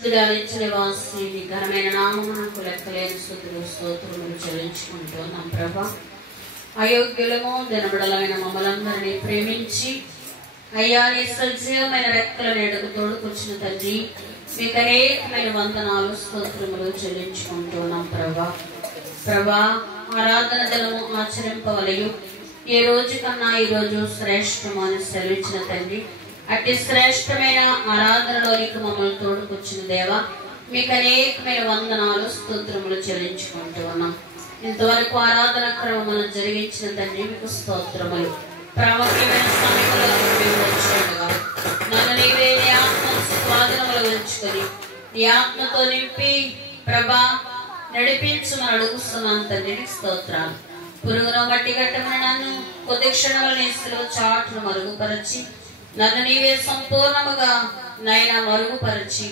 నివాసి ఘనమైన నామమునకు లెక్కలేని స్తుతులు స్తోత్రములు చెల్లించుకుంటున్నాం ప్రభా. అయోగ్యులము దినబడలైన మమ్మలందరినీ ప్రేమించి అయ్యా నీ సజీవమైన రెక్కల నీడకు తోడుకొచ్చిన తండ్రి, మీకు అనేకమైన వందనాలు స్తోత్రములు చెల్లించుకుంటున్నాం ప్రభా. ప్రభా, ఆరాధన దినము ఆచరింపవలయు ఏ రోజు కన్నా ఈ రోజు శ్రేష్టము అని సెలవిచ్చిన తండ్రి, అట్టి శ్రేష్టమైన ఆరాధనలోనికి మమ్మల్ని తోడుకొచ్చిన దేవా, మీకు అనేకమైన వందనాలు స్తోత్రములు చెల్లించుకుంటూ ఉన్నాం. ఇంతవరకు ఆరాధన క్రమమును జరిగించిన తండ్రి మీకు స్తోత్రములు. ప్రాముఖ్యమైన సమయంలో మేము వచ్చేట్టుగా నన్ను నీవే నీ ఆత్మ స్వాధీనములు ఉంచుకొని నీ ఆత్మతో నింపి ప్రభా నడిపించమని అడుగుతున్నాను తండ్రి. స్తోత్రాలు. పురుగును మట్టి గట్టమని నన్ను కొద్ది క్షణముల నీస్తులో చాటును మరుగుపరచి నన్ను నీవే సంపూర్ణముగా నైనా మరుగుపరచి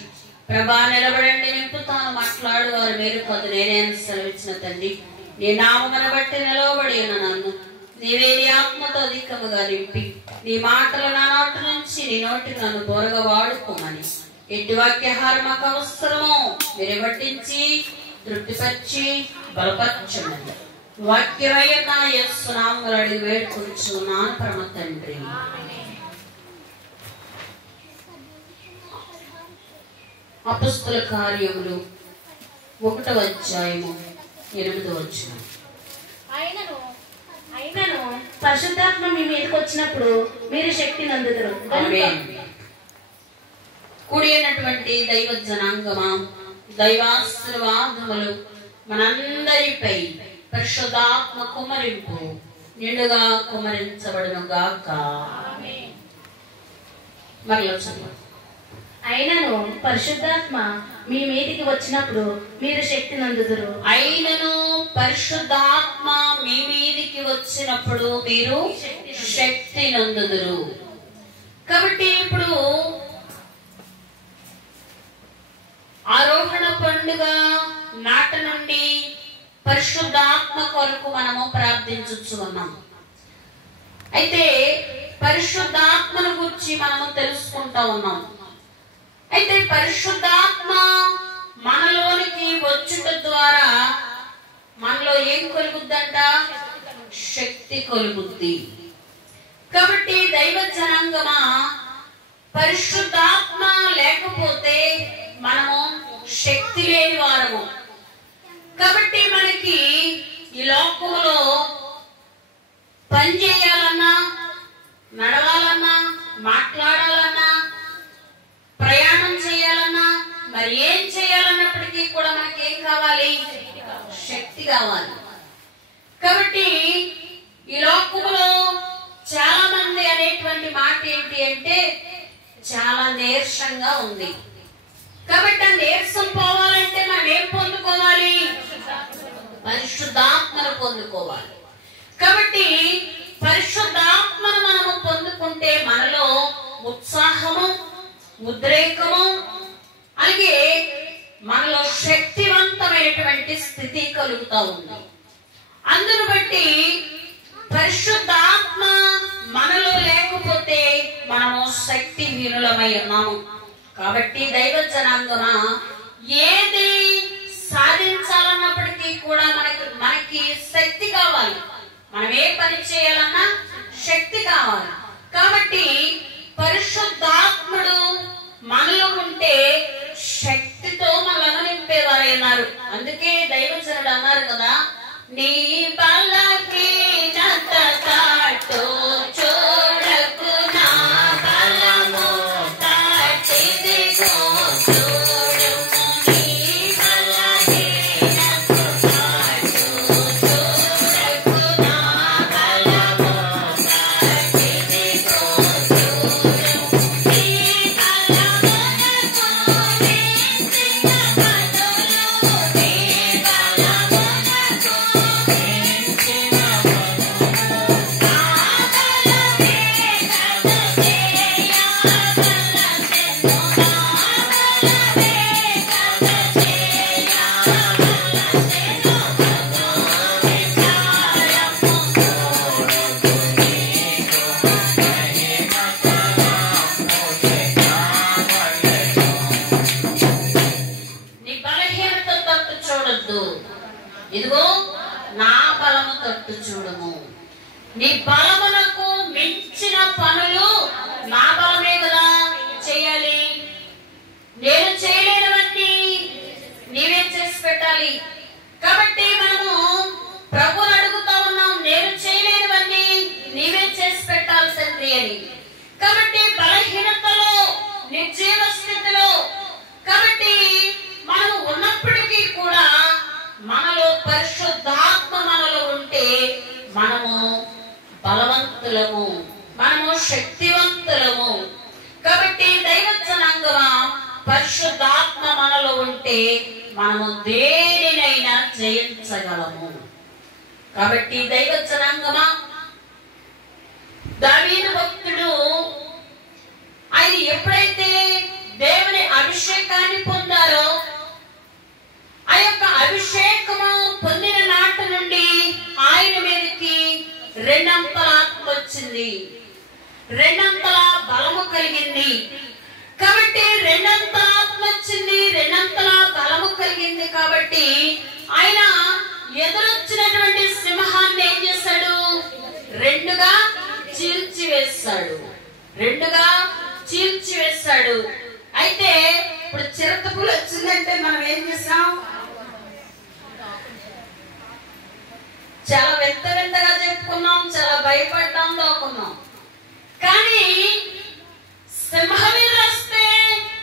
ప్రభా నిలబడండి, నింపుతాను, మాట్లాడు వారు మీరు కాదు నేనే అని సెలవిచ్చిన తండ్రి. నీ నామమును బట్టి నిలవబడి ఉన్న నన్ను నీవే నీ ఆత్మతో అధికముగా నింపి నీ మాటలు నా నోటి నుంచి నీ నోటికి నన్ను బోరగా వాడుకోమని, ఎట్టి వాక్యహారం మాకు అవసరమో మీరు పట్టించి తృప్తిపరిచి బలపరచండి. వాక్యమయ్యన్న యేసు నామములో అడిగి వేడుకొంచున్నాను పరమ తండ్రి. అపొస్తలుల కార్యములు 1వ అధ్యాయము 8వ వచనం. అయినను పరిశుద్ధాత్మ మీ మీదకి వచ్చినప్పుడు మీరు శక్తి నందుదురు. కూడి అయినటువంటి దైవ జనాంగమా, దైవాశీర్వాదములు మనందరిపై పరిశుద్ధాత్మ కుమరింపు నిండుగా కుమరించబడును గాక. మరి అయినను పరిశుద్ధాత్మ మీ మీదికి వచ్చినప్పుడు మీరు శక్తి నందుదురు. అయినను పరిశుద్ధాత్మ మీ మీదికి వచ్చినప్పుడు మీరు శక్తి నందుదురు. కాబట్టి ఇప్పుడు ఆరోహణ పండుగ నాట నుండి పరిశుద్ధాత్మ కొరకు మనము ప్రార్థించు ఉన్నాం. అయితే పరిశుద్ధాత్మను గురించి మనము తెలుసుకుంటా ఉన్నాం. అయితే పరిశుద్ధాత్మ మనలోనికి వచ్చుట ద్వారా మనలో ఏం కలుగుద్దంట? శక్తి కలుగుద్ది. కాబట్టి దైవ జనాంగమా, పరిశుద్ధాత్మ లేకపోతే మనము శక్తి లేని వారము. కాబట్టి మనకి ఈ లోకంలో పని చేయాలన్నా, నడవాలన్నా, మాట్లాడాలన్నా, ప్రయాణం చేయాలన్నా, మరి ఏం చేయాలన్నప్పటికీ కూడా మనకి ఏం కావాలి? శక్తి కావాలి. కాబట్టి ఈ లోకంలో చాలా మంది అనేటువంటి మాట ఏంటి అంటే చాలా నీరసంగా ఉంది. కాబట్టి ఆ నీరసం పోవాలంటే మనం ఏం పొందుకోవాలి? పరిశుద్ధాత్మను పొందుకోవాలి. కాబట్టి పరిశుద్ధాత్మను మనము పొందుకుంటే మనలో ఉత్సాహము, ఉద్రేకము, అలాగే మనలో శక్తివంతమైనటువంటి స్థితి కలుగుతూ ఉంది. అందును బట్టి పరిశుద్ధాత్మ మనలో లేకపోతే మనము శక్తిహీనులమై ఉన్నాము. కాబట్టి దైవ జనాంగమా, ఏది సాధించాలన్నప్పటికీ కూడా మనకి శక్తి కావాలి. మనం ఏ పని చేయాలన్నా శక్తి కావాలి. కాబట్టి పరిశుద్ధాత్ముడు మనలో ఉంటే శక్తితో మనల్ని నింపేవారై ఉన్నారు. అందుకే దైవజనుడు అన్నారు కదా, నీ బలహీనతతో చూడకు నా బలము తట్టిదిగో చూడు, నీ బలహీనతతో చూడకు నా బలము తట్టిదిగో చూడు, నీ బలమునకు మించిన బదులు నీ బలమునకు చూడము. నీ బలమునకు మించిన పనులు నా బలమే కదా చేయాలి. నేను చేయలేనివన్నీ నీవే చేసి పెట్టాలి. కాబట్టి మనము ప్రభుని అడుగుతా ఉన్నాం, నేను చేయలేనివన్నీ నీవే చేసి పెట్టాలి తండ్రి అని. కాబట్టి బలహీనతలో, నిర్జీవ స్థితిలో, కాబట్టి మనం ఉన్నప్పటికీ కూడా మనలో పరిశుద్ధాత్మ మనలో ఉంటే మనము బలవంతులము, మనము శక్తివంతులము. కాబట్టి దైవజనాంగమా, పరిశుద్ధాత్మ మనలో ఉంటే మనము దేనినైనా జయించగలము. కాబట్టి దైవజనాంగమా, దావీదు భక్తుడు ఆయన ఎప్పుడైతే దేవుని అభిషేకాన్ని పొందారో, ఆ యొక్క అభిషేకము పొందిన నాటి నుండి ఆయన మీదకి రెండంతల ఆత్మ వచ్చింది, రెండంతల బలము కలిగింది. కాబట్టి రెండంతల ఆత్మ వచ్చింది, రెండంతల బలము కలిగింది. కాబట్టి ఆయన ఎదురొచ్చినటువంటి సింహాన్ని ఏం చేశాడు? రెండుగా చీల్చివేశాడు, రెండుగా చీల్చివేశాడు. అయితే ఇప్పుడు చిరతపులు వచ్చిందంటే మనం ఏం చేసాం? చాలా వింత వింతగా చెప్పుకున్నాం, చాలా భయపడ్డాం, దోకున్నాం. కానీ సింహం వస్తే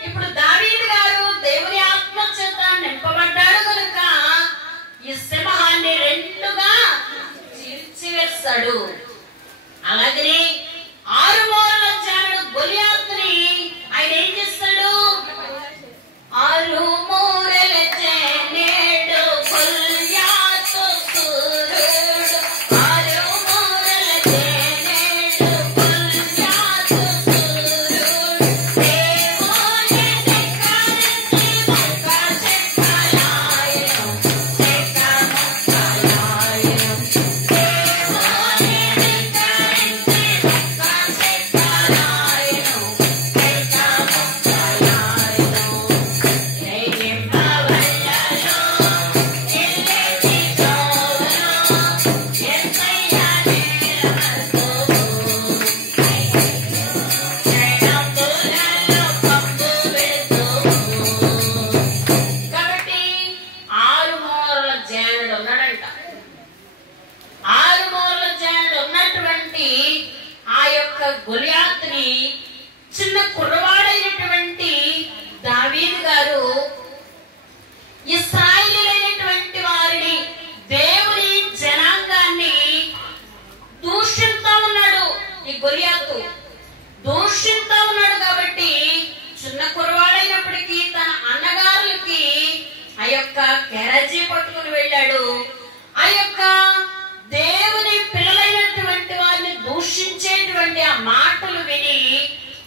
ఇప్పుడు దావీదు గారు దేవుని ఆత్మ చేత నింపబడ్డాడు కనుక ఈ సింహాన్ని రెండుగా చీల్చివేస్తాడు. అలాగని 6 మూరల జానుడు గొలియాతుని ఆయన ఏం చేస్తాడు? 6 మూరల జానుడు గొలియాతు సూర్యుడు, 6 మూరల జానుడు గొలియాతు సూర్యుడు, దేవుని ధిక్కరించి మొక్క చెక్కలాయను, చెక్క మొక్కలాయను, దేవుని ధిక్కరించి మొక్క చెక్కలాయను, చెక్క మొక్కలాయను. రేగింపవయ్యలో ఎల్లెది తోవలో ఎన్నయ్య నేరమర్తోవు, జయనంబులలో పంపు పెడుతోవు. కాబట్టి 6 మూరల జానుడు ఉన్నాడంట. 6 మూరల జానుడు ఉన్నటువంటి ఆ యొక్క గొలియాతుని చిన్న కుర్రవాడైనటువంటి దావీదు గారు ఇశ్రాయేలీయులైనటువంటి వారిని, దేవుని జనాంగాన్ని దూషిస్తా ఉన్నాడు. ఈ గొలియాతు దూషిస్తా ఉన్నాడు. కాబట్టి చిన్న కుర్రవాడైనప్పటికీ తన అన్నగారులకి ఆ యొక్క కెరజీ పట్టుకుని వెళ్ళాడు. ఆ యొక్క దేవుని పిల్లలైనటువంటి వారిని దూషించేటువంటి ఆ మాటలు విని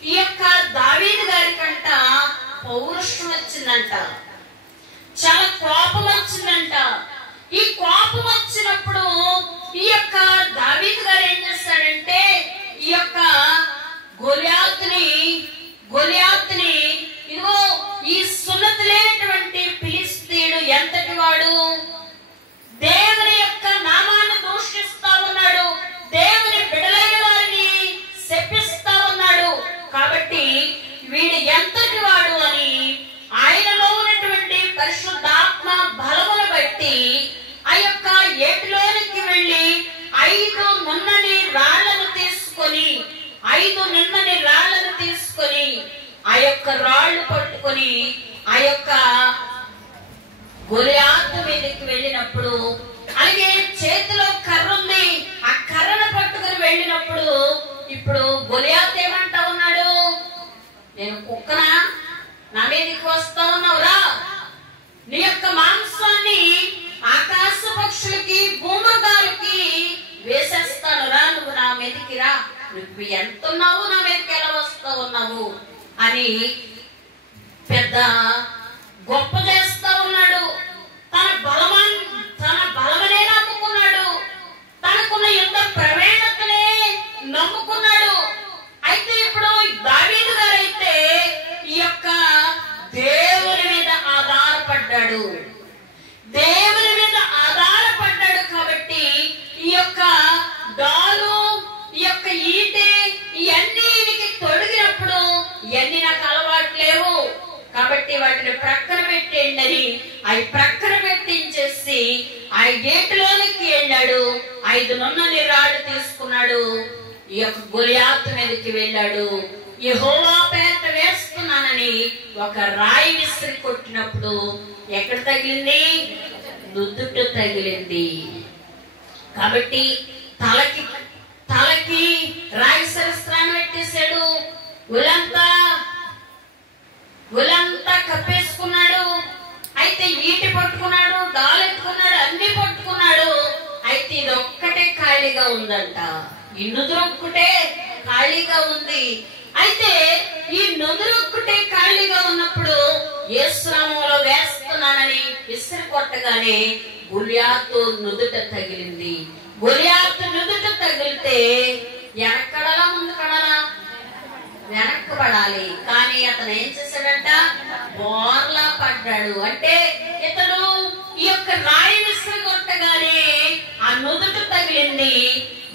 ఈ యొక్క దావీదు గారికంట పౌరుషం వచ్చిందంట, చాలా కోపం వచ్చిందంట. ఈ కోపం వచ్చినప్పుడు ఈ యొక్క దావీదు గారు ఏం చేస్తాడంటే ఈ యొక్క గొలియాతుని ఇదిగో ఈ సున్నతి లేనటువంటి ఫిలిష్తీయుడు ఎంతటి వాడు, దేవుని యొక్క నామాన్ని దూషిస్తా ఉన్నాడు, దేవుని బిడ్డలైన వారిని శపిస్తా ఉన్నాడు. కాబట్టి వీడు ఎంతటి వాడు అని ఆయనలో ఉన్నటువంటి పరిశుద్ధాత్మ బలమును బట్టి ఆ యొక్క ఏటిలోనికి వెళ్ళి 5 నున్నని రాళ్లను తీసుకొని ఆ యొక్క రాళ్లు పట్టుకొని ఆ యొక్క గొలియాతు మీదకి వెళ్ళినప్పుడు, అలాగే చేతిలో కర్ర ఉంది, ఆ కర్రను పట్టుకుని వెళ్ళినప్పుడు ఇప్పుడు గొలియాతు ఏమంటా ఉన్నాడు? నేను కుక్కనా, నా మీదకి వస్తా ఉన్నావురా, నీ యొక్క మాంసాన్ని ఆకాశ పక్షులకి భూమృగాలకి వేసేస్తాను రా, నువ్వు నా మీదకి రా, నువ్వు ఎంత ఉన్నావు, నా మీదకి ఎలా వస్తా ఉన్నావు అని పెద్ద గొప్ప చేస్తా ఉన్నాడు. తన బలమనే నమ్ముకున్నాడు, తనకున్న యుద్ధ ప్రవీణతనే నమ్ముకున్నాడు. అయితే ఇప్పుడు దావీదు గారైతే ఈ యొక్క దేవుని మీద ఆధారపడ్డాడు, దేవుని మీద ఆధారపడ్డాడు. కాబట్టి ఈ యొక్క కాబట్టి వాటిని ప్రక్కన పెట్టేయండి అని అవి ప్రక్కన పెట్టించేసి ఆ గేటులోనికి వెళ్ళాడు. 5 నున్నని రాళ్ళు తీసుకున్నాడు. ఈ యొక్క గొలియాతు మీదకి వెళ్ళాడు. యెహోవా పేరట వేస్తున్నానని ఒక రాయి విసిరి కొట్టినప్పుడు ఎక్కడ తగిలింది? నుదుట తగిలింది. కాబట్టి తలకి రాయి శరస్త్రాన్ని పెట్టేశాడు. ఒళ్ళంతా కప్పేసుకున్నాడు. అయితే ఈటి పట్టుకున్నాడు, డాలెత్తుకున్నాడు, అన్ని పట్టుకున్నాడు. అయితే ఇది ఒక్కటే ఖాళీగా ఉందంట. ఈ నుదురొక్కటే ఖాళీగా ఉంది. అయితే ఈ నుదురొక్కటే ఖాళీగా ఉన్నప్పుడు యేసు నామములో వేస్తున్నానని విసిరి కొట్టగానే గొలియాతు నుదుట తగిలింది. గొలియాతు నుదుట తగిలితే వెనక్కడలా ముందు కడాలా? వెనక్కు పడాలి. కానీ అతను ఏం చేశాడంట? బోర్లా పడ్డాడు. అంటే ఇతను ఈ యొక్క రాయి విసిరి కొట్టగానే ఆ నుదుట తగిలింది.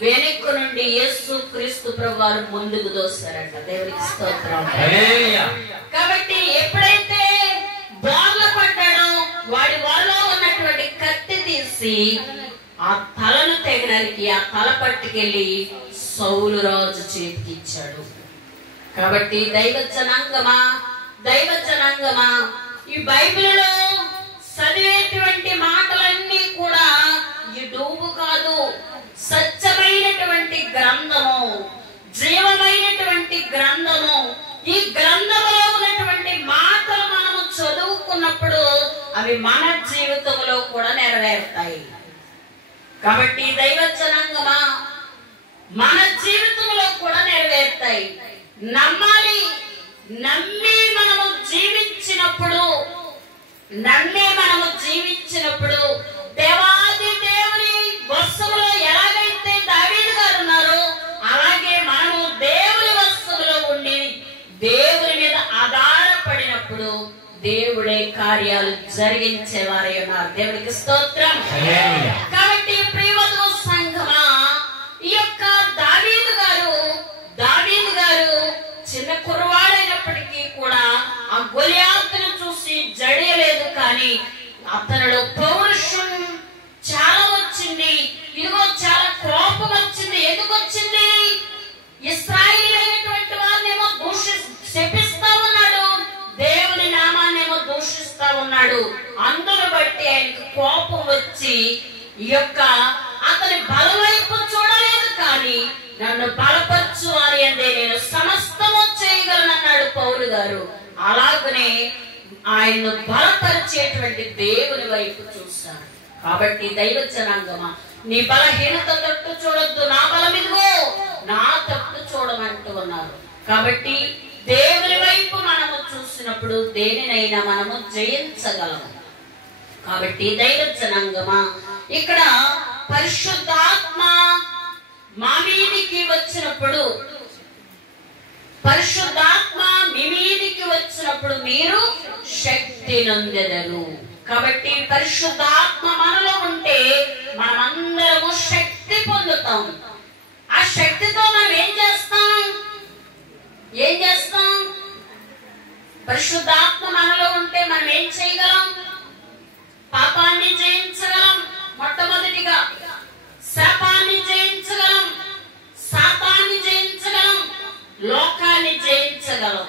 వెనక్కు నుండి యేసు క్రీస్తు ప్రభువారు ముందుకు దోశారంట. దేవునికి స్తోత్రం. కాబట్టి ఎప్పుడైతే బోర్ల పడ్డాడో వాడి వాళ్ళలో ఉన్నటువంటి కత్తి తీసి ఆ తలను తెగనరికి ఆ తల పట్టుకెళ్లి సౌలు రాజు చేతికి ఇచ్చాడు. కాబట్టి దైవ జనాంగమా ఈ బైబిల్లో చదివేటువంటి మాటలన్నీ కూడా ఈ డూబు కాదు, సత్యమైనటువంటి గ్రంథము, జీవమైనటువంటి గ్రంథము. ఈ గ్రంథంలో ఉన్నటువంటి మాటలు మనము చదువుకున్నప్పుడు అవి మన జీవితంలో కూడా నెరవేరుతాయి. కాబట్టి దైవ జనాంగమా మన జీవితంలో కూడా నెరవేరుతాయి. నమ్మాలి. నమ్మి మనము జీవించినప్పుడు దేవాది దేవుని వశములో ఎలాగైతే దావీదు గారు ఉన్నారో అలాగే మనము దేవుని వశములో ఉండి దేవుని మీద ఆధారపడినప్పుడు దేవుడే కార్యాలు జరిగించేవారై ఉన్నారు. దేవునికి స్తోత్రం. కాబట్టి ప్రియవధు సంఘమా, ఈ యొక్క దావీదు గారు చిన్న కుర్రవాడైనప్పటికీ కూడా ఆ గొలియాతును చూసి జడియలేదు. కానీ అతనిలో పౌరుషం చాలా వచ్చింది. ఇదిగో చాలా కోపం వచ్చింది. ఎందుకు వచ్చింది? ఇశ్రాయేలీయులైనటువంటి వారినేమో శపిస్తా ఉన్నాడు, దేవుని నామాన్నేమో దూషిస్తా ఉన్నాడు. అందును బట్టి ఆయనకు కోపం వచ్చి ఈ యొక్క అతని బలం వైపు చూడలేదు, కానీ నన్ను బలపరచు అని అందే నేను సమస్తము చేయగలనన్నాడు పౌలు గారు. అలాగనే ఆయన్ను బలపరిచేటువంటి దేవుని వైపు చూస్తాడు. కాబట్టి దైవ జనాంగమా, నీ బలహీనత తట్టు చూడొద్దు, నా బలం ఇదిగో, నా తట్టు చూడమంటూ ఉన్నారు. కాబట్టి దేవుని వైపు మనము చూసినప్పుడు దేనినైనా మనము జయించగలము. కాబట్టి దైవ జనాంగమా, ఇక్కడ పరిశుద్ధాత్మ మా మీదికి వచ్చినప్పుడు, మీరు శక్తి నొందెదరు. కాబట్టి పరిశుద్ధాత్మ మనలో ఉంటే మనమందరము శక్తి పొందుతాం. ఆ శక్తితో మనం ఏం చేస్తాం? పరిశుద్ధాత్మ మనలో ఉంటే మనం ఏం చేయగలం? పాపాన్ని జయించగలం. మొట్టమొదటిగా శాపాన్ని జయించగలం, శాపాన్ని జయించగలం, లోకాన్ని జయించగలం.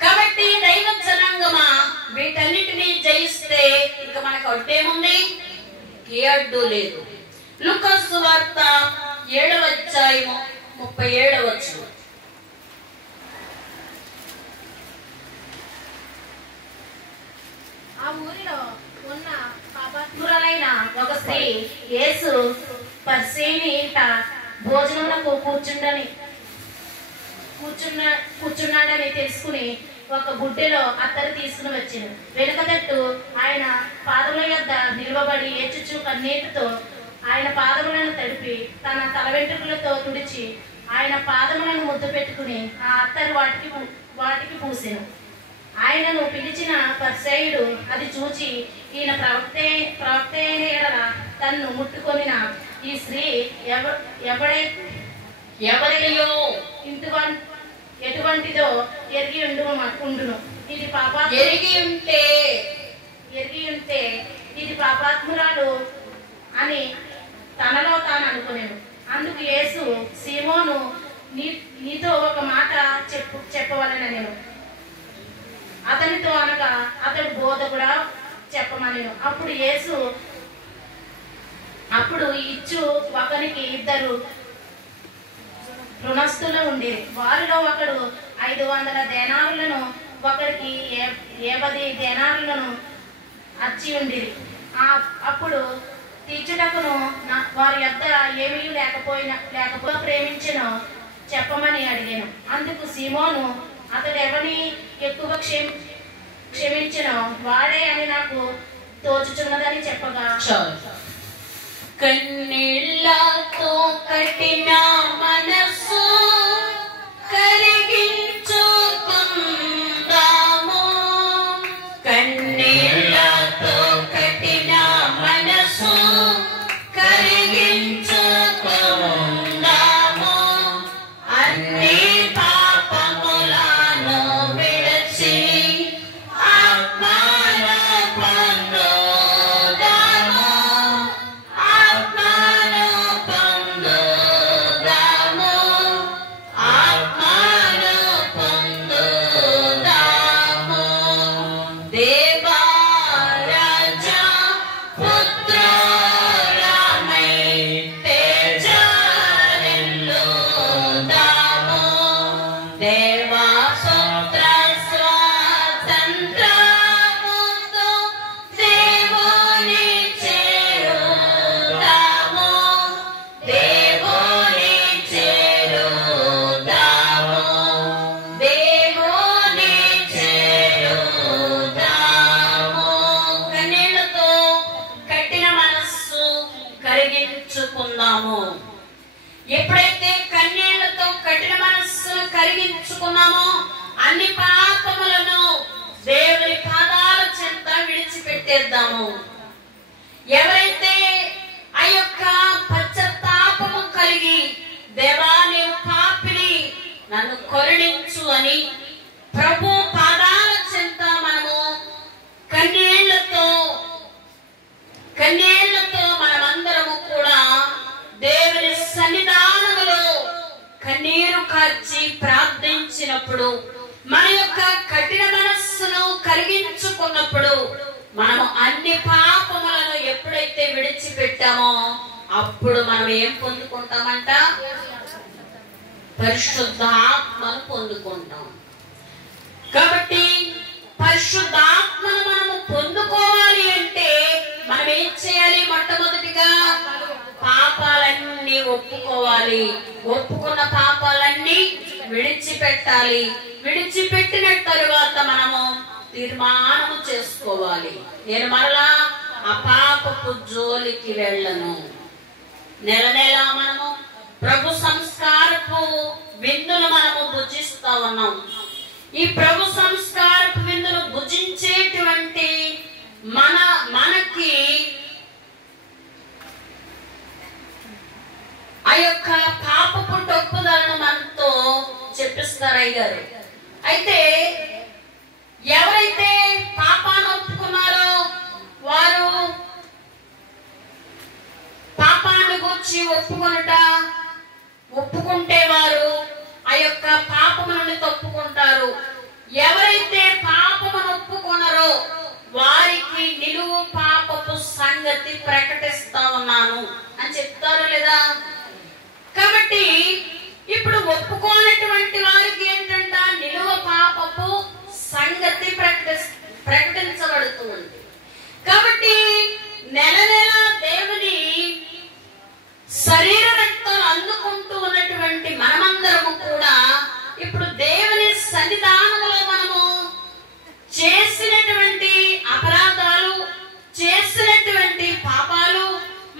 కాబట్టి దైవ జనాంగమా, వీటన్నిటినీ జయిస్తే ఇంకా మనకు అడ్డేముంది? ఏ అడ్డు లేదు. లూకా సువార్త 7వ అధ్యాయము 37వ వచనం. ఆ ఊరిలో ఉన్న పాపాత్మురాలైన ఒక స్త్రీ యేసు పరిసయ్యుని ఇంట భోజనమునకు కూర్చున్నాడని తెలుసుకుని ఒక గుడ్డెలో అత్తరు తీసుకుని వచ్చాను. వెనుక తట్టు ఆయన పాదముల యొద్ద నిలవబడి ఏడ్చుచు కన్నీటితో ఆయన పాదములను తడిపి తన తల వెంట్రుకలతో తుడిచి ఆయన పాదములను ముద్దు పెట్టుకుని ఆ అత్తరు వాటికి పూసెను. ఆయనను పిలిచిన పరిసయ్యుడు అది చూచి, ఈయన ప్రవక్త అయిన ఎడల తన్ను ముట్టుకొనిన ఈ స్త్రీ ఎవరిలో ఎటువంటిదో ఎరిగి ఉండును. ఇది ఎరిగి ఉంటే ఇది పాపాత్మురాలు అని తనలో తాను అనుకునేను. అందుకు యేసు, సీమోను, నీతో ఒక మాట చెప్పవలెను నేను. అతనితో అనగా అతడు బోధకుడా చెప్పమనేను. అప్పుడు ఇచ్చు ఒకరికి 2 రుణస్థులు ఉండేది. వారిలో ఒకడు 500 దేనారులను, ఒకరికి 50 దేనారులను అచ్చి ఉండేది. అప్పుడు తీర్చుటకును వారి యొద్ద ఏమీ లేకపోతే ప్రేమించను చెప్పమని అడిగాను. అందుకు సీమోను, అతడు ఎవరిని ఎక్కువ క్షమించను వాడే అని నాకు తోచుచున్నదని చెప్పగా, కన్నీళ్లతో కట్టిన మనసు కరిగించుకుందాము, కన్నీళ్లతో కట్టిన మనసు కరిగించుకుందాము, అన్ని పాపములను విడిచి ఆత్మను పొందుదాము, ఆత్మను పొందుదాము, ఆత్మను పొందుదాము. దేవా రాజా పుత్రులమై తేజరిల్లుదాము, దేవా పుత్ర స్వాతంత్రముతో దేవుని చేరుదాము, దేవుని చేరుదాము, దేవుని చేరుదాము. కన్నీళ్లతో కట్టిన మనస్సు కరిగించుకుందాము. ఎప్పుడైతే కన్నీళ్లతో కఠిన మనస్సును కరిగించుకున్నామో అన్ని పాపములను దేవుని పాదాల చెంత విడిచిపెట్టేద్దాము. ఎవరైతే ఆ యొక్క పశ్చాత్తాపము కలిగి, దేవా నీవు పాపిని నన్ను కరుణించు అని ప్రభు పాదాల చెంత మనము కన్నీళ్లతో మనమందరము కూడా దేవుని సన్నిధానములో కన్నీరు కార్చి ప్రార్థించినప్పుడు, మన యొక్క కఠిన మనస్సును కరిగించుకున్నప్పుడు, మనము అన్ని పాపములను ఎప్పుడైతే విడిచిపెట్టామో అప్పుడు మనం ఏం పొందుకుంటామంట? పరిశుద్ధాత్మను పొందుకుంటాం. కాబట్టి పరిశుద్ధాత్మను మనము పొందుకోవాలి అంటే మనం ఏం చేయాలి? మొట్టమొదటిగా పాపాలన్నీ ఒప్పుకోవాలి. ఒప్పుకున్న పాపాలన్నీ విడిచిపెట్టాలి. విడిచిపెట్టిన తరువాత మనము తీర్మానము చేసుకోవాలి, నేను మరలా ఆ పాపపు జోలికి వెళ్ళను. నెల నెల మనము ప్రభు సంస్కారపు విందును మనము భుజిస్తా ఉన్నాం. ఈ ప్రభు సంస్కారపు విందును భుజించేటువంటి మనకి ఆ యొక్క పాపపు టొప్పుదలను మనతో చెప్పిస్తారు అయ్యారు. అయితే ఎవరైతే పాపాన్ని ఒప్పుకున్నారో వారు పాపాన్ని గురించి ఒప్పుకుంటే వారు ఆ యొక్క పాపములను తప్పుకుంటారు. ఎవరైతే పాపమును ఒప్పుకున్నారో వారికి నిలువు పాపపు సంగతి ప్రకటిస్తా ఉన్నాను అని చెప్తారు లేదా? కాబట్టి ఇప్పుడు ఒప్పుకోనటువంటి వారికి ఏంటంట? నిలువ పాపపు సంగతి ప్రకటించబడుతుంది. కాబట్టి నెల నెల దేవుని శరీర రక్తాలు అందుకుంటూ ఉన్నటువంటి మనమందరము కూడా ఇప్పుడు దేవుని సన్నిధానంలో మనము చేసినటువంటి అపరాధాలు, చేసినటువంటి పాపాలు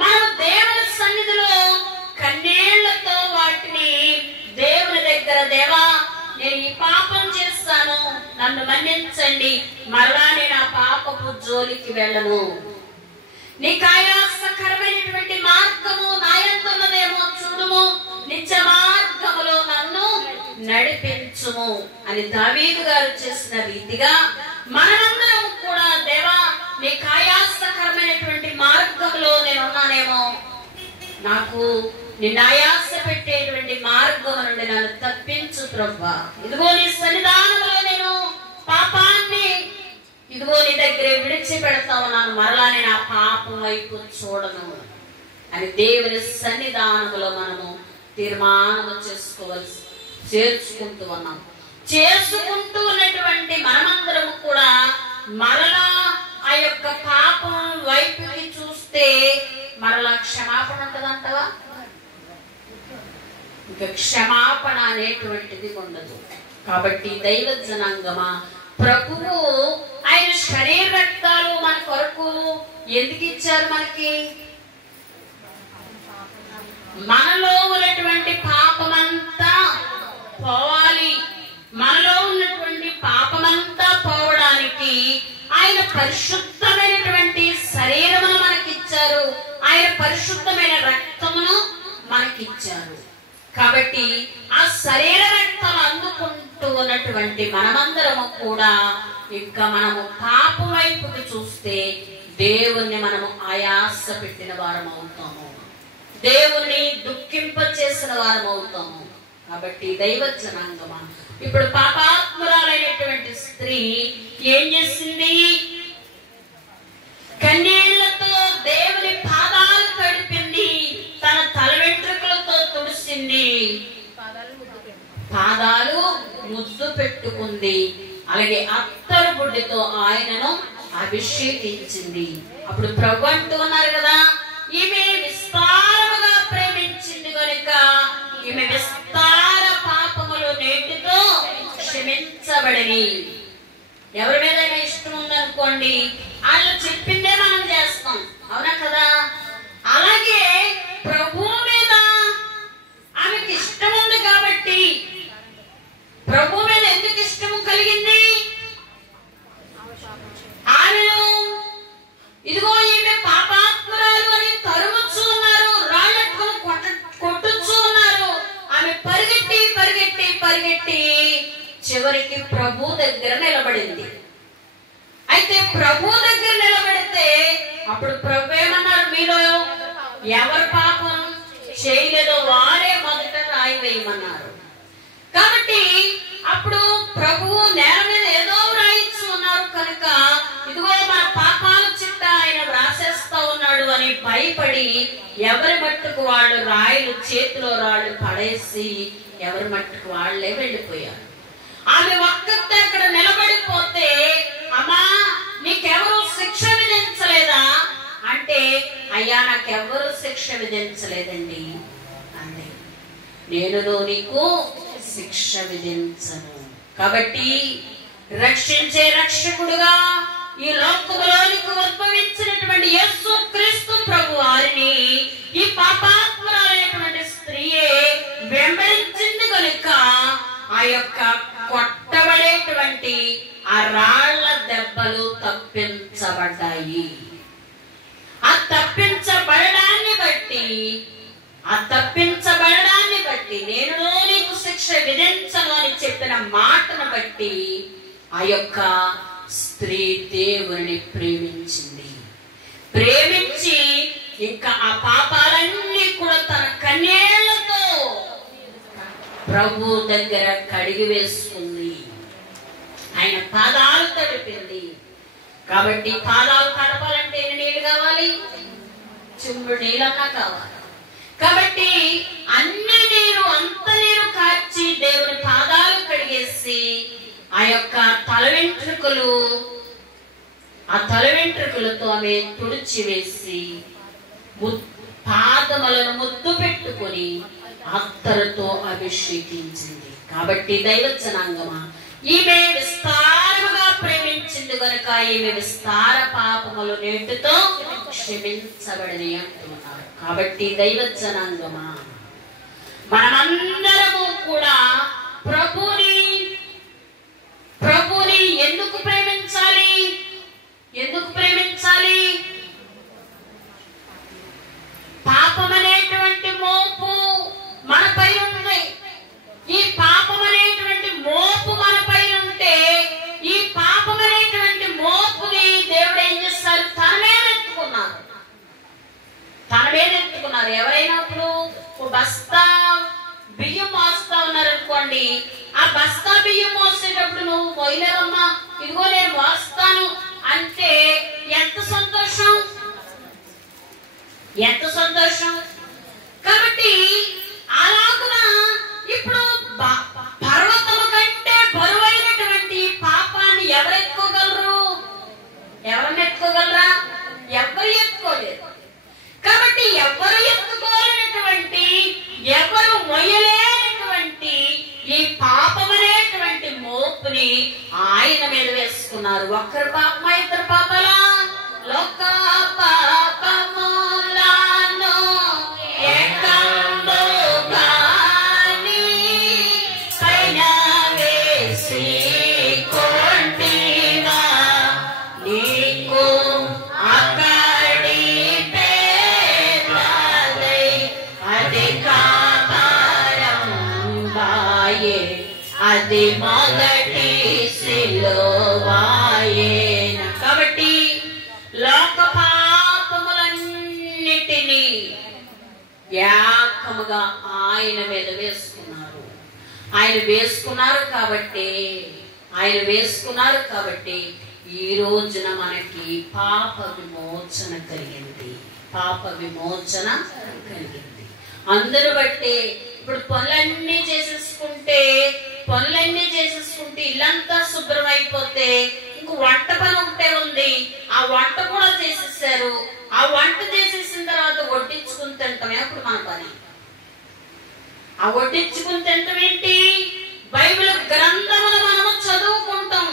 మనం దేవుని సన్నిధిలో కన్నీళ్లతో వాటిని దేవుని దగ్గర, దేవా నేను ఈ పాపం చేస్తాను, నన్ను మన్నించండి, మరలా నేను ఆ పాపపు జోలికి వెళ్ళను. నీకు ఆయాసకరమైనటువంటి మార్గము నాయందున్నదేమో చూడుము, నిత్య మార్గములో నన్ను నడిపించుము అని దావీదు గారు చేసిన రీతిగా మనమందరం కూడా దేవా నీకు ఆయాసకరమైనటువంటి మార్గంలో నేనున్నానేమో, నాకు నిన్ను ఆయాస పెట్టేటువంటి మార్గం నుండి నన్ను తప్పించు ప్రభువా. ఇదిగో నీ సన్నిధానంలో నేను పాపాన్ని ఇదిగో నీ దగ్గరే విడిచిపెడతా ఉన్నాను, మరలా నేను ఆ పాపం వైపు చూడను అని దేవుని సన్నిధానంలో మనము తీర్మానం చేసుకుంటూ ఉన్నాం. చేసుకుంటూ ఉన్నటువంటి మనమందరం కూడా మరలా ఆ యొక్క పాపం వైపుకి చూస్తే మరలా క్షమాపణ ఉంటదంటవా? ఇంకా క్షమాపణ అనేటువంటిది ఉండదు. కాబట్టి దైవ జనాంగమా, ప్రభువు ఆయన శరీర రక్తాలు మన కొరకు ఎందుకు ఇచ్చారు? మనలో ఉన్నటువంటి పాపమంతా పోవాలి, మనలో ఉన్నటువంటి పాపమంతా పోవడానికి ఆయన పరిశుద్ధమైనటువంటి శరీరమును మనకిచ్చారు, ఆయన పరిశుద్ధమైన రక్తమును మనకిచ్చారు. కాబట్టి ఆ శరీర రక్తం అందుకుంటూ ఉన్నటువంటి మనమందరము కూడా ఇంకా మనము పాపం వైపుకి చూస్తే దేవుణ్ణి మనము ఆయాస పెట్టిన వారం అవుతాము, దేవుణ్ణి దుఃఖింప చేసిన వారం అవుతాము. కాబట్టి దైవ జనాంగమా, ఇప్పుడు పాపాత్మురాలైనటువంటి స్త్రీ ఏం చేసింది? కన్నీళ్లతో దేవుని పాదాలు తడిపింది, తన తల వెంట్రుకలతో తుడిసింది, పాదాలు ముద్దు పెట్టుకుంది, అలాగే అత్తరు బుడ్డితో ఆయనను అభిషేకించింది. అప్పుడు ప్రభు అంటూ ఉన్నారు కదా, ఈమె విస్తారముగా ప్రేమించింది కనుక ఈమె విస్తార పాపములు నేటితో క్షమించబడిని. ఎవరి మీద ఇష్టం ఉందనుకోండి, వాళ్ళు చెప్పిందే మనం చేస్తాం, అవునా కదా? అలాగే ప్రభు మీద ఆమెకి ఇష్టం ఉంది కాబట్టి, ప్రభు మీద ఎందుకు ఇష్టం కలిగింది? ఆమెను ఇదిగో ఈమె పాపాత్మురాలు అని తరుముచ్చు ఉన్నారు, రాళ్ళకు కొట్టుచ్చు ఉన్నారు. ఆమె పరిగెట్టి పరిగెట్టి పరిగెట్టి చివరికి ప్రభు దగ్గర నిలబడింది. అయితే ప్రభు దగ్గర నిలబడితే అప్పుడు ప్రభు ఏమన్నారు? మీలో ఎవరు పాపం చేయలేదో వారే మొదట రాయి వేయమన్నారు. కాబట్టి అప్పుడు ప్రభువు నేల మీద ఏదో వ్రాయించి ఉన్నారు కనుక ఇదిగో మన పాపాల చిట్ట ఆయన వ్రాసేస్తా ఉన్నాడు అని భయపడి ఎవరి మట్టుకు వాళ్ళు రాయిలు చేతిలో రాళ్ళు పడేసి ఎవరి మట్టుకు వాళ్లే వెళ్ళిపోయారు. ఆమె ఒక్కతే అక్కడ నిలబడిపోతే, అమ్మా నీకెవరు శిక్ష విధించలేదా అంటే, అయ్యా నాకెవరు శిక్ష విధించలేదండి అంది. నేను నీకు శిక్ష విధించను. కాబట్టి రక్షించే రక్షకుడుగా ఈ లోకములోనికి ఉద్భవించినటువంటి యేసు క్రీస్తు ప్రభు వారిని ఈ పాపాత్మురాలైనటువంటి స్త్రీయే వెంబడించింది కనుక ఆ యొక్క కొట్టబడేటువంటి ఆ రాళ్ల దెబ్బలు తప్పించబడ్డాయి. ఆ తప్పించబడడాన్ని బట్టి నేను నీకు శిక్ష విధించను అని చెప్పిన మాటను బట్టి ఆ యొక్క స్త్రీ దేవుని ప్రేమించింది. ప్రేమించి ఇంకా ఆ పాపాలన్నీ కూడా తన కన్నీళ్లతో ప్రభు దగ్గర కడిగి వేసుకుంది, ఆయన పాదాలు తడిపింది. కాబట్టి పాదాలు తడపాలంటే ఎన్ని నీళ్లు కావాలి? చెంబుడు నీళ్ళన్నా కావాలి. కాబట్టి అన్ని నీరు అంత నీరు కార్చి దేవుని పాదాలు కడిగేసి ఆ యొక్క తల వెంట్రుకలతో ఆమె తుడిచివేసి పాదములను ముద్దు పెట్టుకొని అత్తరుతో అభిషేకించింది. కాబట్టి దైవ జనాంగమా, ఈమె విస్తారముగా ప్రేమించింది కనుక ఈమె విస్తార పాపములు నేటితో క్షమించబడిని అంటున్నారు. కాబట్టి దైవ జనాంగమా, మనమందరము కూడా ప్రభుని ఎందుకు ప్రేమించాలి? పాపం అనేటువంటి మోపు మనపై ఉంది. ఈ పాపం అనేటువంటి మోపు మనపై బస్తా బియ్యం మోసేటప్పుడు నువ్వు పోయలేవమ్మా, ఇదిగో నేను మోస్తాను అంటే ఎంత సంతోషం, ఎంత సంతోషం. కాబట్టి అలాగున ఇప్పుడు పర్వతము కంటే బరువైనటువంటి పాపాన్ని ఎవరు ఎత్తుకోగలరు? ఎవరన్నా ఎత్తుకోగలరా? ఎవరు ఎత్తుకోలేరు. కాబట్టి ఎవరు ఎత్తుకోలేనటువంటి, ఎవరు మొయ్యలేనటువంటి ఈ పాపమనేటువంటి మోపుని ఆయన మీద వేసుకున్నారు. ఒక్కరు పాపమా, ఇద్దరు పాపాలా? లోక పాపములను ఎకంబుగాని పైన వేసి కొంటివా, నీకు అక్కడి పేదలై అధికారం వాయే, అది మొదటి సిలువాయేన. కాబట్టి లోక పాపములన్నిటినీ వ్యాకముగా ఆయన మీద వేసుకున్నారు. ఆయన వేసుకున్నారు కాబట్టి ఈ రోజున మనకి పాప విమోచన కలిగింది. పాప విమోచన కలిగింది. అందరూ బట్టి ఇప్పుడు పనులన్నీ చేసేసుకుంటే ఇల్లంతా శుభ్రం అయిపోతే ఇంక వంట పని ఒకటే ఉంది. ఆ వంట కూడా చేసేసారు. ఆ వంట చేసేసిన తర్వాత వడ్డించుకుని తింటామే అప్పుడు మన పని. ఆ వడ్డించుకుని తింటాం ఏంటి? బైబిల్ గ్రంథమును మనము చదువుకుంటాం.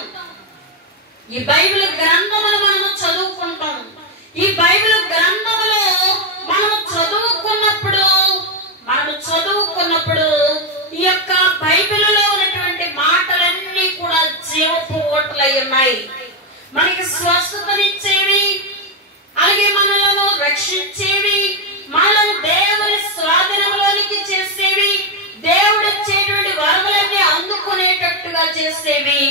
ఈ బైబిల్ గ్రంథమును మనము చదువుకుంటాం. ఈ బైబిల్ గ్రంథములో మనము చదువుకున్నప్పుడు ఈ యొక్క బైబిల్లో ఉన్నటువంటి మాటలన్నీ కూడా జీవపు ఓటలై ఉన్నాయి. మనకి స్వస్థతనిచ్చేవి, అలాగే మనలను రక్షించేవి, మనలను దేవుని స్వాధీనంలోనికి చేసేవి, దేవుడు ఇచ్చేటువంటి వరములన్నీ అందుకునేటట్టుగా చేసేవి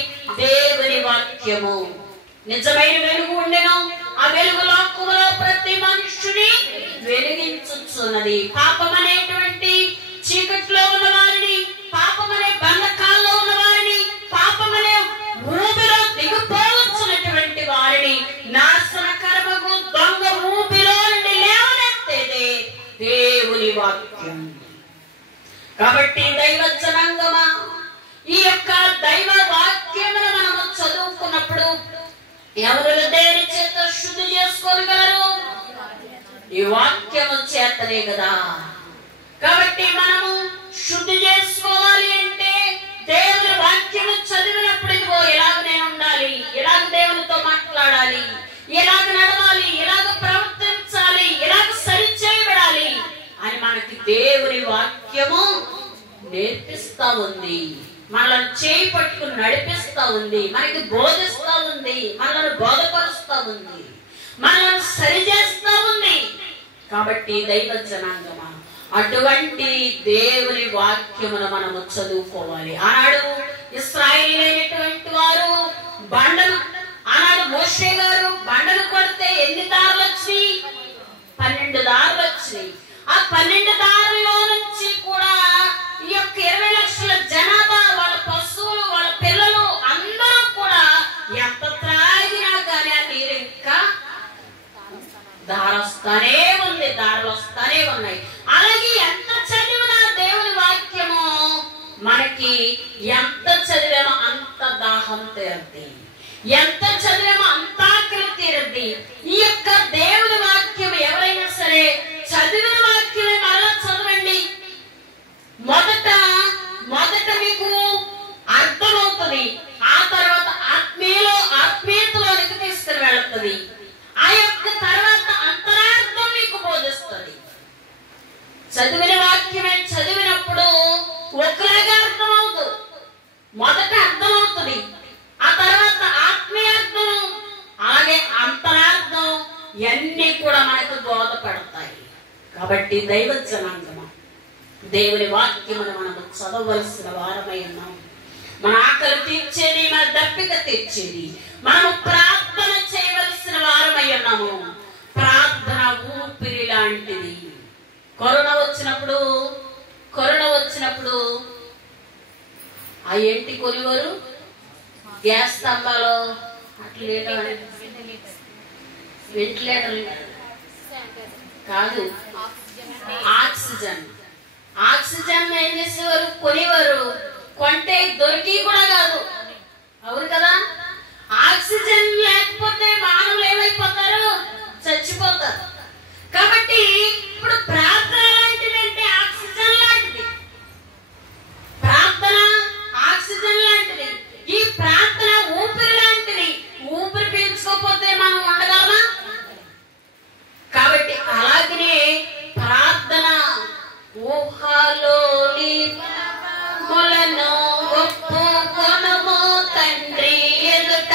దేవుని వాక్యము. నిజమైన వెలుగు ఉండెను, ఆ వెలుగు లోకములో ప్రతి మనుష్యుని వెలిగించుచున్నది. పాపం అనేటువంటి చీకట్లో ఉన్న వారిని, పాపం అనే బంధకాల్లో ఉన్న వారిని, పాపం అనే ఊపిలో దిగిపోవచ్చున్నటువంటి వారిని నాశనకరమగు దొంగ ఊపిలో నుండి లేవనెత్తేదే దేవుని వాక్యం. కాబట్టి దైవ జనాంగమా, ఈ యొక్క దైవ వాక్యమును మనము చదువుకున్నప్పుడు ఎవరు దేవుని చేత శుద్ధి చేసుకోగలరు? ఈ వాక్యము చేతనే కదా. కాబట్టి మనము శుద్ధి చేసుకోవాలి అంటే దేవుని వాక్యము చదివినప్పుడు ఇదిగో ఎలాగ నేను ఉండాలి, ఎలాగ దేవునితో మాట్లాడాలి, ఎలాగ నడవాలి, ఎలాగ ప్రవర్తించాలి, ఎలాగ సరిచేయబడాలి అని మనకి దేవుని వాక్యము నేర్పిస్తా ఉంది. మనల్ని చేయి పట్టుకుని నడిపిస్తా ఉంది, మనకి బోధిస్తా ఉంది, మనల్ని బోధపరుస్తా ఉంది, మనల్ని సరిచేస్తా ఉంది. కాబట్టి దైవ జనాంగమా, అటువంటి దేవుని వాక్యమును మనము చదువుకోవాలి. ఆనాడు ఇశ్రాయేలీయులైనటువంటి వారు బండలు, ఆనాడు మోషే గారు బండలు కొడితే ఎన్ని దారులు వచ్చినాయి? 12 దారులు వచ్చినాయి. ఆ 12 దారుల్లో నుంచి కూడా ఈ యొక్క 20 లక్షల జనాభా, వాళ్ళ పశువులు, వాళ్ళ పిల్లలు అందరూ కూడా ఎంత త్రాగినా కానీ ఆ నీరు ఇంకా దారొస్తానే ఉంది, దారులు వస్తానే ఉన్నాయి. అలాగే ఎంత చదివినా దేవుని వాక్యము మనకి ఎంత చదివామో అంత దాహం తీరద్ది, ఎంత చదివామో అంత ఆకలి తీరద్ది. ఈ యొక్క దేవుని వాక్యం ఎవరైనా సరే చదివిన వాక్యమే మరలా చదవండి. మొదట మీకు అర్థమవుతుంది, ఆ తర్వాత ఆత్మీయతలోనికి తీసుకుని వెళుతుంది, ఆ యొక్క తర్వాత అంతరార్థం మీకు బోధిస్తుంది. చదివిన వాక్యమే చదివినప్పుడు ఒకలాగా అర్థమవుతుంది, మొదట అర్థమవుతుంది, ఆ తర్వాత ఆత్మీయార్థం, అలాగే అంతరార్థం ఇవన్నీ కూడా మనకు బోధపడతాయి. కాబట్టి దైవ జనాంగమా, దేవుని వాక్యమును మనము చదవలసిన వారమై ఉన్నాం. మన ఆకలి తీర్చేది, మన దప్పిక తీర్చేది, మనము ప్రార్థన చేయవలసిన వారమై ఉన్నాము. ప్రార్థన ఊపిరి లాంటిది. కరోనా వచ్చినప్పుడు ఆ ఏంటి కొనివారు గ్యాస్ స్తంభాలు అట్లా వెంటిలేటర్ కాదు, ఆక్సిజన్. ఆక్సిజన్ ఏం చేసేవారు? కొనేవారు. కొంటే దొరికి కూడా కాదు, అవును కదా. ఆక్సిజన్ లేకపోతే మానవులు ఏమైపోతారు? చచ్చిపోతారు. కాబట్టి ఇప్పుడు ప్రార్థన లాంటిదంటే ఆక్సిజన్ లాంటిది. ప్రార్థన ఆక్సిజన్ లాంటిది. ఈ ప్రార్థన ఊపిరి లాంటిది. ఊపిరి పీల్చుకోకపోతే మనం ఉండగలమా? కాబట్టి అలాగనే ప్రార్థన ఊహలోని మొలను ఒప్పుకొనుము తండ్రి ఎదుట.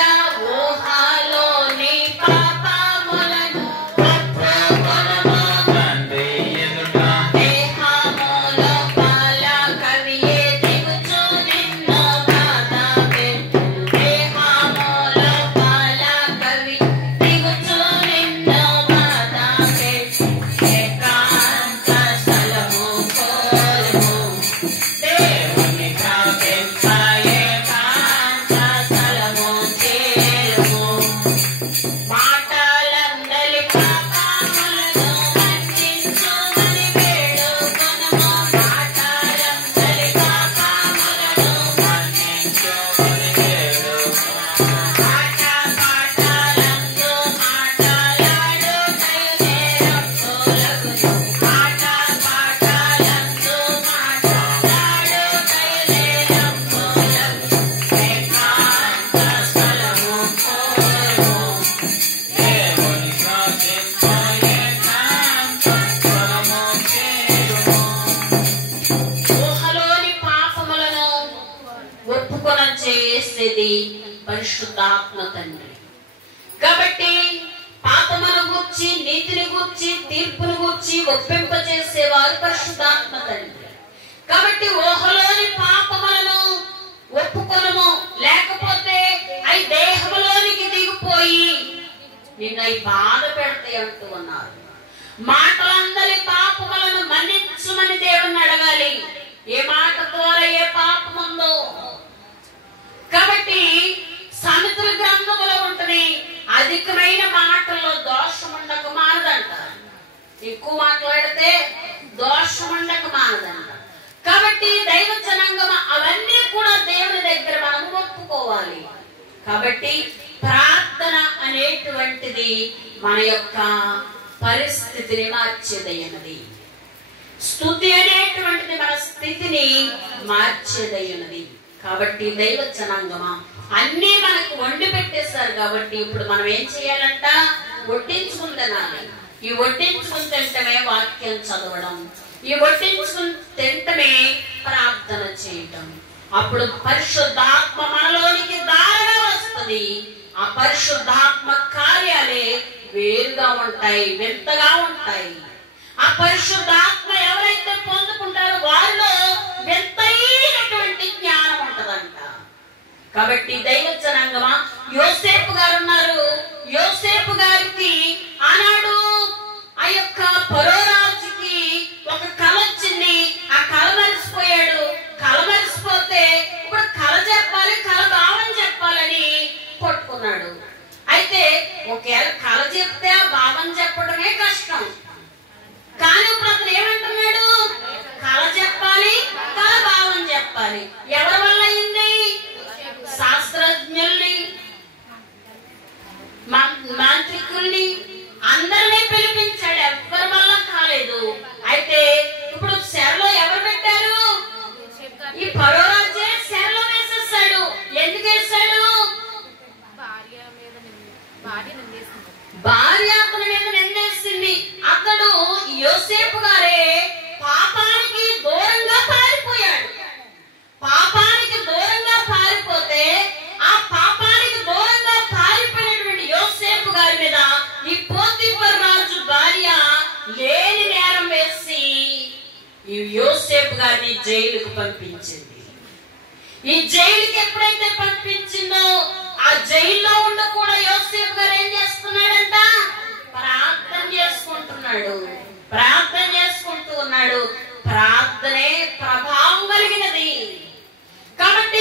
ఊహలోని పాపములను ఒప్పుకొనుము తండ్రి ఎదుట. దేహములో పాల కవియే దిగుచు నిన్ను బాధ పెట్టు. దేహములో పాల కవి దిగుచు నిన్ను బాధ పెట్టు. ఏకాంత స్థలము కోరుము. దేవుని ప్రార్థింప ఏకాంత స్థలము చేరుము. మాటలందలి పాపములను మన్నించుమని వేడుకొనుము. మాటలందలి పాపములను మన్నించుమని వేడుకొనుము. ఆట పాటలందు మాటలాడు దయనేరప్పులగును. ఆట పాటలందు మాటలాడు దయనేరప్పులగును. ఏకాంత స్థలము కోరుము. దేవుని ప్రార్థింప ఏకాంత స్థలము చేరుము. ఊహలోని పాపములను ఒప్పుకొన చేసేది పరిశుద్ధాత్మ తండ్రి. కాబట్టి పాపమును గూర్చి, నీతిని గూర్చి, తీర్పును గూర్చి ఒప్పింపజేసేవారు పరిశుద్ధాత్మ తండ్రి. కాబట్టి ఊహలోని పాపములను ఒప్పుకొనము, లేకపోతే అవి దేహంలోనికి దిగిపోయి నిన్న బాధ పెడతాయి అంటూ ఉన్నారు. మాటలందరి పాపములను మన్నించుమని దేవుణ్ణి అడగాలి. ఏ మాట ద్వారా ఏ పాపం ఉందో. కాబట్టి సామెతల గ్రంథములో ఉంటది, అధికమైన మాటల్లో దోషం ఉండక మానదంట. ఎక్కువ మాట్లాడితే దోషం ఉండక మానదంట. కాబట్టి దైవ జనాంగం అవన్నీ కూడా దేవుని దగ్గర మనం ఒప్పుకోవాలి. కాబట్టి ప్రార్థన అనేటువంటిది మన యొక్క పరిస్థితిని మార్చేదైనది. స్తుతి అనేటువంటిది మన స్థితిని మార్చేదైనది. కాబట్టి దైవ జనాంగమా అన్నీ మనకు వండి పెట్టేశారు. కాబట్టి ఇప్పుడు మనం ఏం చేయాలంట? వడ్డించుకుని తినాలి. ఈ వడ్డించుకుని తింటమే వాక్యం చదవడం, ఈ వడ్డించుకుని తింటమే ప్రార్థన చేయటం. అప్పుడు పరిశుద్ధాత్మ మనలోనికి దారిగా వస్తుంది. ఆ పరిశుద్ధాత్మ కార్యాలే వేరుగా ఉంటాయి, వింతగా ఉంటాయి. ఆ పరిశుద్ధాత్మ ఎవరైతే పొందుకుంటారో వారిలో వింతైనటువంటి జ్ఞానం ఉంటదంట. కాబట్టి దైవ జనాంగమా యోసేపు గారు ఉన్నారు. యోసేపు గారికి ఆనాడు ఆ యొక్క ఫరో రాజుకి ఒక కల వచ్చింది. ఆ కల మరిచిపోయాడు. కల మరిచిపోతే ఇప్పుడు కల చెప్పాలి, కల భావం చెప్పాలని పట్టుకున్నాడు. అయితే ఒకవేళ కల చెప్తే ఆ భావం చెప్పడమే కష్టం. కానీ ఇప్పుడు అతను ఏమంటున్నాడు? కల చెప్పాలి, కల భావం చెప్పాలి. ఎవరి వల్ల అయింది? శాస్త్రజ్ఞుల్ని, మాంత్రికుల్ని అందరినీ పిలిపించాడు. ఎవరి వల్ల కాలేదు. అయితే ఇప్పుడు చెరలో ఎవరు పెట్టారు? ఈ ఫరో రాజే చెరలో వేసేసాడు. ఎందుకు వేసాడు? భార్య అతని మీద నిందేసింది. అతడు యోసేపు గారే పాపానికి దూరంగా పారిపోయాడు. పాపానికి దూరంగా పారిపోతే ఆ పాపానికి దూరంగా పారిపోయినటువంటి యోసేపు గారి మీద ఈ పోతీఫర్ రాజు భార్య లేని నేరం వేసి ఈ యోసేపు గారిని జైలుకు పంపించింది. ఈ జైలుకి ఎప్పుడైతే పంపించిందో ఆ జైల్లో ఉండ కూడా యోసేపు గారు ఏం చేస్తున్నాడంట? ప్రార్థన చేసుకుంటున్నాడు. ప్రార్థన చేసుకుంటూ ఉన్నాడు. ప్రార్థనే ప్రభావం కలిగినది. కాబట్టి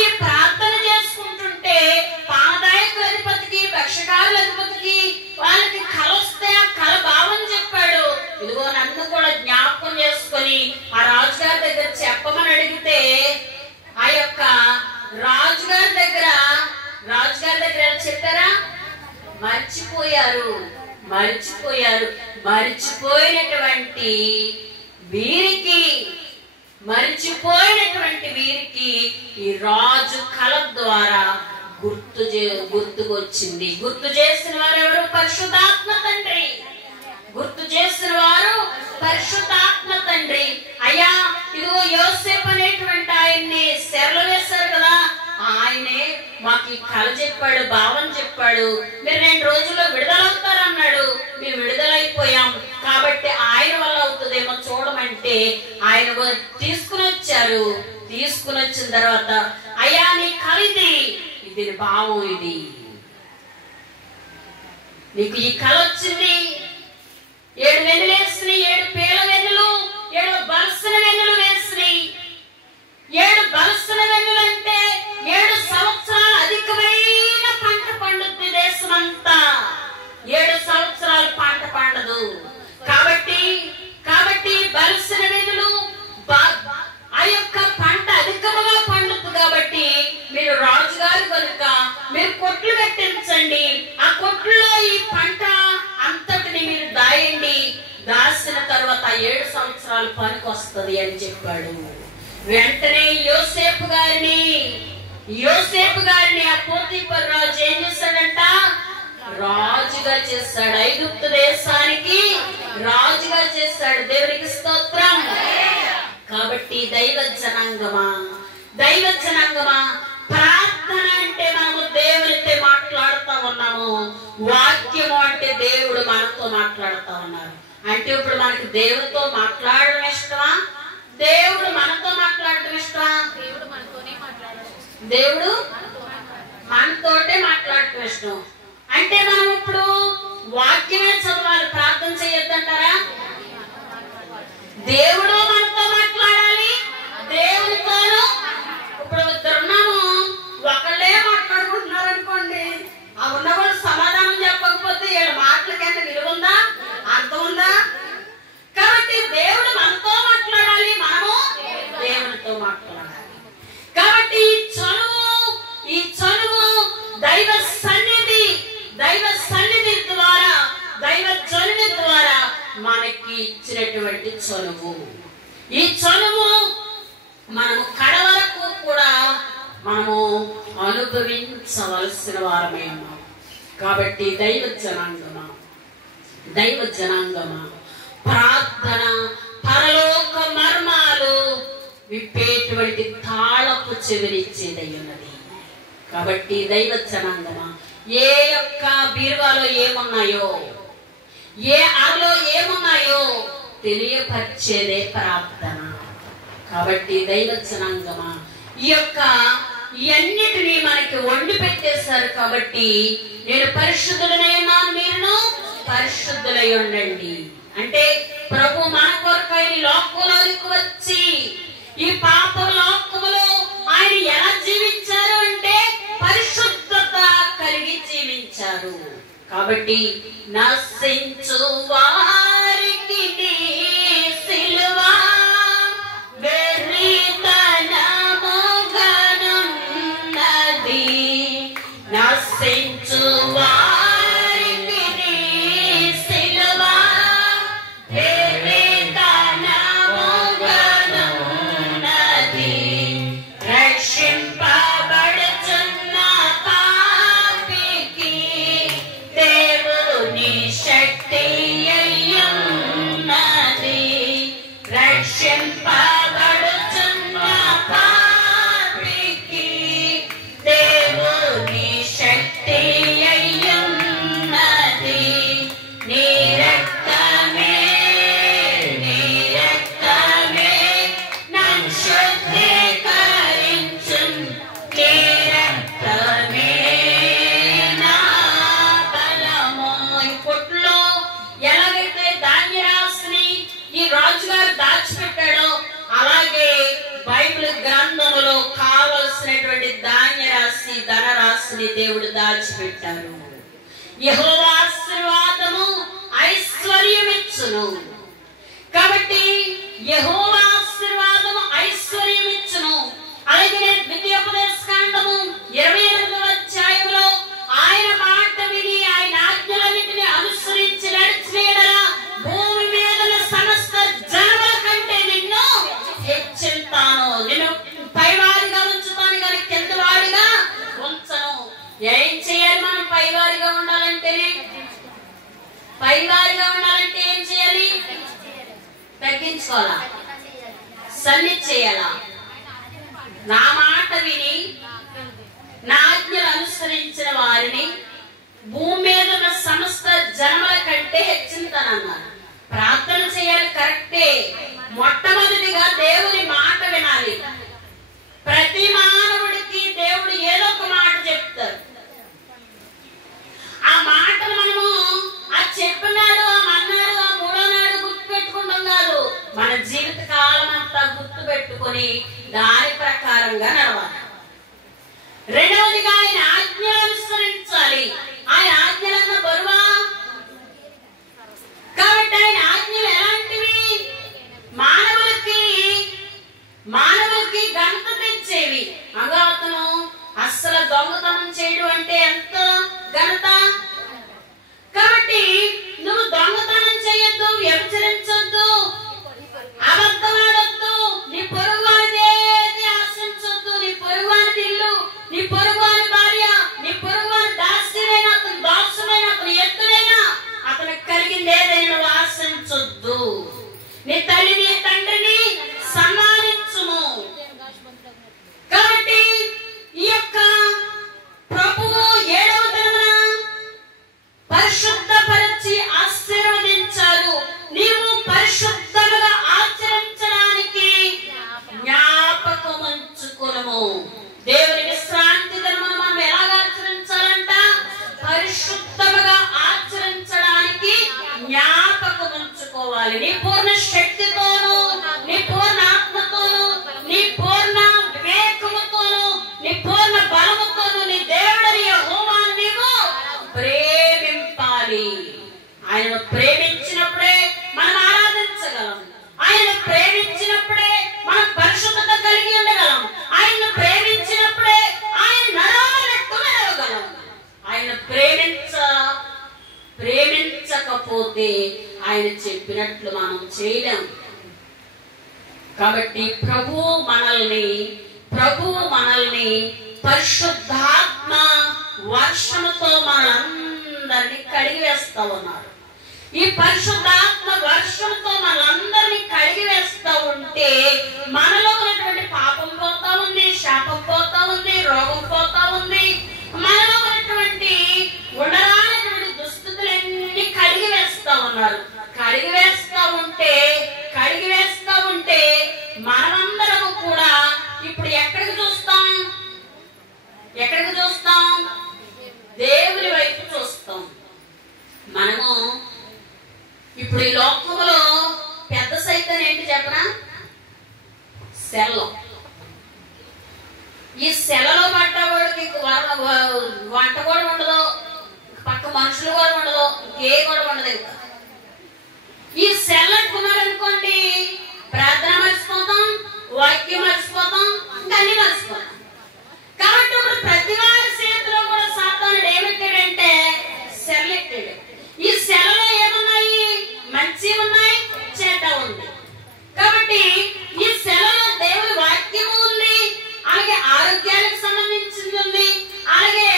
మరిచిపోయారు. మరిచిపోయినటువంటి వీరికి ఈ రాజు కల ద్వారా గుర్తుకొచ్చింది. గుర్తు చేసిన వారు ఎవరు? పరిశుద్ధాత్మ తండ్రి. గుర్తు చేసిన వారు పరిశుద్ధాత్మ తండ్రి. అయ్యా, ఇదిగో యోసేపు అనేటువంటి ఆయన్ని శరలు వేశారు కదా, ఆయనే మాకు ఈ కళ చెప్పాడు, భావం చెప్పాడు. మీరు 2 రోజుల్లో విడుదలవుతారన్నాడు. మేము విడుదలైపోయాం కాబట్టి ఆయన వల్ల అవుతుందేమో చూడమంటే ఆయన తీసుకుని వచ్చారు. తీసుకుని వచ్చిన తర్వాత, అయ్యా నీ కళ ఇది భావం, ఇది నీకు ఈ కళ వచ్చింది. 7 వెన్నులు వేసినాయి, 7 పేల వెన్నులు, 7 బలసిన వెన్నులు వేసినాయి. 7 బలసిన వెన్నులు అంటే 7 సంవత్సరాలు అధికమైన పంట పండుద్ది దేశమంతా. 7 సంవత్సరాలు పంట పండదు. కాబట్టి బలసిన వెన్నులు ఆ యొక్క పంట అధికముగా పండుద్ది. కాబట్టి మీరు రాజుగారు కనుక మీరు కొట్లు కట్టించండి. ఆ కొట్లో ఈ పంట అంతటిని మీరు దాయండి. దాసిన తర్వాత 7 సంవత్సరాలు పనికి వస్తుంది అని చెప్పాడు. వెంటనే యోసేపు గారిని ఆ పోతీఫర్ రాజు ఏం చేశాడంట? రాజుగా చేశాడు. ఐగుప్తు దేశానికి రాజుగా చేశాడు. దేవునికి స్తోత్రం. కాబట్టి దైవ జనాంగమా, ప్రార్థన అంటే మనము దేవునితో మాట్లాడుతూ ఉన్నాము. వాక్యము అంటే దేవుడు మనతో మాట్లాడుతూ ఉన్నారు. అంటే ఇప్పుడు మనకి దేవుడితో మాట్లాడడం ఇష్టమా? దేవుడు మనతో మాట్లాడడం ఇష్టమా? దేవుడు మనతోటే మాట్లాడటం ఇష్టం. అంటే మనం ఇప్పుడు వాక్యమే చదవాలి, ప్రార్థన చేయొద్దంటారా? దేవుడు మనతో మాట్లాడాలి, దేవుడితోనూ. ఇప్పుడు ఇద్దరున్నాము, ఒకళ్ళే మాట్లాడుకుంటున్నారు అనుకోండి, ఆ ఉన్నవాళ్ళు సమాధానం చెప్పకపోతే వీళ్ళ మాటలకైనా విలువ ఉందా, అర్థం ఉందా? కాబట్టి దేవుడు మనతో మాట్లాడాలి, మనము దేవుడితో మాట్లాడాలి. కాబట్టి ఈ చనువు దైవ సన్నిధి ద్వారా, దైవ జనుని ద్వారా మనకి ఇచ్చినటువంటి చనువు. ఈ చనువు మనము కడవరకు కూడా మనము అనుభవించవలసిన వారమే ఉన్నాం. కాబట్టి దైవ జనాంగమా, ప్రార్థన పరలోక మర్మాలు విప్పేటువంటి తాళపు చెవిరిచ్చేదై ఉన్నది. కాబట్టి దైవ జనాంగమా, ఏ యొక్క బీరువాలో ఏమున్నాయో, ఏ అరలో ఏమున్నాయో తెలియపరిచేదే ప్రార్థన. కాబట్టి దైవ జనాంగమా, ఇవన్నిటినీ మనకి వండి పెట్టేశారు. కాబట్టి నేను పరిశుద్ధులనై ఉన్నాను, మీరును పరిశుద్ధులై ఉండండి. అంటే ప్రభు మన కొరకై లోకంలోకి వచ్చి ఈ పాప లోకములో ఆయన ఎలా జీవించారు అంటే పరిశుద్ధత కలిగి జీవించారు. కాబట్టి నశించు వారికి సిలువ వెర్రితనముగనున్నది, నశించు వారికి సిలువ వెర్రితనముగనున్నది, రక్షింపబడుచున్న పాపికి దేవుని శక్తి అయ్యున్నది, రక్షింపబడుచున్న పాపికి దేవుని శక్తి అయ్యున్నది. నీ రక్తమే నన్ను శుద్ధీకరించును, నీ రక్తమే నా బలము. ఈ కొట్లో ఎలాగైతే ధాన్యరాశిని ఈ రాజుగారు దాచిపెట్టాడో, అలాగే బైబిల్ గ్రంథములో కావలసినటువంటి ధాన్యరాశి, ధనరాశిని దేవుడు దాచిపెట్టారు. యెహోవా ఆశీర్వాదము ఐశ్వర్యమిచ్చును. కాబట్టి యెహోవా ఆశీర్వాదము ఐశ్వర్యమిచ్చును. అలాగే ద్వితీయోపదేశకాండము 28వ అధ్యాయంలో ఆయన మాట విని ఆయన ఆజ్ఞలన్నిటిని పైవారిగా ఉండాలంటే ఏం చేయాలి? తగ్గించుకోవాలా? సన్నిధి చేయాలా? నా మాట విని నా ఆజ్ఞలు అనుసరించిన వారిని భూమి మీద ఉన్న సమస్త జనముల కంటే హెచ్చింతానన్నారు. ప్రార్థన చేయాలి, కరెక్టే. మొట్టమొదటిగా దేవుని మాట వినాలి. ప్రతి మానవుడికి దేవుడు ఏదో ఒక మాట చెప్తారు. ఆ మాటలు మనము చెప్పినాడు, అన్నాడు, మూడో నాడు గుర్తు పెట్టుకుంటాం కాదు. మన జీవిత కాలం అంతా గుర్తు పెట్టుకొని దాని ప్రకారంగా నడవాలి. రెండవదిగా ఆయన ఆజ్ఞలు అనుసరించాలి. ఆయన ఆజ్ఞలన్న బరువా? కాబట్టి ఆయన ఆజ్ఞలు ఎలాంటివి? మానవులకి ఘనత తెచ్చేవి. అతను అస్సలు దొంగతనం చేయడం అంటే ఎంత ఘనత. కాబట్టి నువ్వు దొంగతనం చేయొద్దు, వ్యభిచరించొద్దు, అబద్ధమాడొద్దు, నీ పొరుగువారిదేది ఆశించొద్దు. నీ పొరుగువారి ఇల్లు, నీ పొరుగువారి భార్య, నీ పొరుగువారి దాస్యమైన, అతని దాసుమైన, అతని ఎత్తునైనా అతనికి కలిగింది ఏదైనా నువ్వు ఆశించొద్దు. నీ తల్లిని తండ్రిని సన్మానించుము. కాబట్టి ఈ యొక్క ప్రభువు 7వ దినమున పరిశుద్ధపరిచి ఆశీర్వదించారు. నీవు పరిశుద్ధముగా ఆచరించడానికి జ్ఞాపకం ఉంచుకొనుము. దేవుని విశ్రాంతి దినమును మనం ఎలాగ ఆచరించాలంట? పరిశుద్ధముగా ఆచరించడానికి జ్ఞాపకం ఉంచుకోవాలి. నీ పూర్ణ శక్తితోను, నీ పూర్ణ ఆత్మతోను, నీ పూర్ణ వివేకముతోను, నీ పూర్ణ బలముతోను నీ దేవుడని యెహోవాను నీవు ప్రేమింపాలి. ఆయనను ప్రేమించినప్పుడే మనం ఆరాధించగలం. ఆయనను ప్రేమించినప్పుడే మనం పరిశుద్ధత కలిగి ఉండగలం. ఆయనను ప్రేమించినప్పుడే ఆయన నడవనట్టు నడవగలం. ఆయన ప్రేమించకపోతే ఆయన చెప్పినట్లు మనం చేయలేం. కాబట్టి ప్రభువు మనల్ని పరిశుద్ధాత్మ వర్షముతో మనందరినీ కడిగి వేస్తా ఉన్నారు. ఈ పరిశుద్ధాత్మ వర్షంతో మనందరినీ కడిగి వేస్తా ఉంటే మనలో ఉన్నటువంటి పాపం పోతా ఉంది, శాపం పోతా ఉంది, రోగం పోతా ఉంది. మనలో ఉన్నటువంటి ఉండరానటువంటి దుస్థితులన్నీ కడిగి వేస్తా ఉన్నారు. కడిగి వేస్తా ఉంటే మనమందరము కూడా ఇప్పుడు ఎక్కడికి చూస్తాం? దేవుని వైపు చూస్తాం. మనము ఇప్పుడు ఈ లోకంలో పెద్ద సైతం ఏంటి చెప్పనా? సెల్లో. ఈ సెలలో పడ్డవాడికి వంట కూడా ఉండదు, పక్క మనుషులు కూడా ఉండదు, ఇంకే కూడా ఉండదు. ఇంకా ఈ సెల్ అనుకున్నారనుకోండి, ప్రార్థన మర్చిపోతాం, వాక్యం మర్చిపోతాం, ఇంకా అన్ని మర్చిపోతాం. కాబట్టి ఇప్పుడు ప్రతి వారి చేతిలో కూడా సాతానుడు ఏమెట్టాడంటే సెల్ ఎట్టాడు. ఈ సెల్లో ఏమున్నాయి? మంచి ఉన్నాయి, చెడ్డ ఉంది. కాబట్టి ఈ సెలలో దేవుని వాక్యము ఉంది, అలాగే ఆరోగ్యానికి సంబంధించింది ఉంది, అలాగే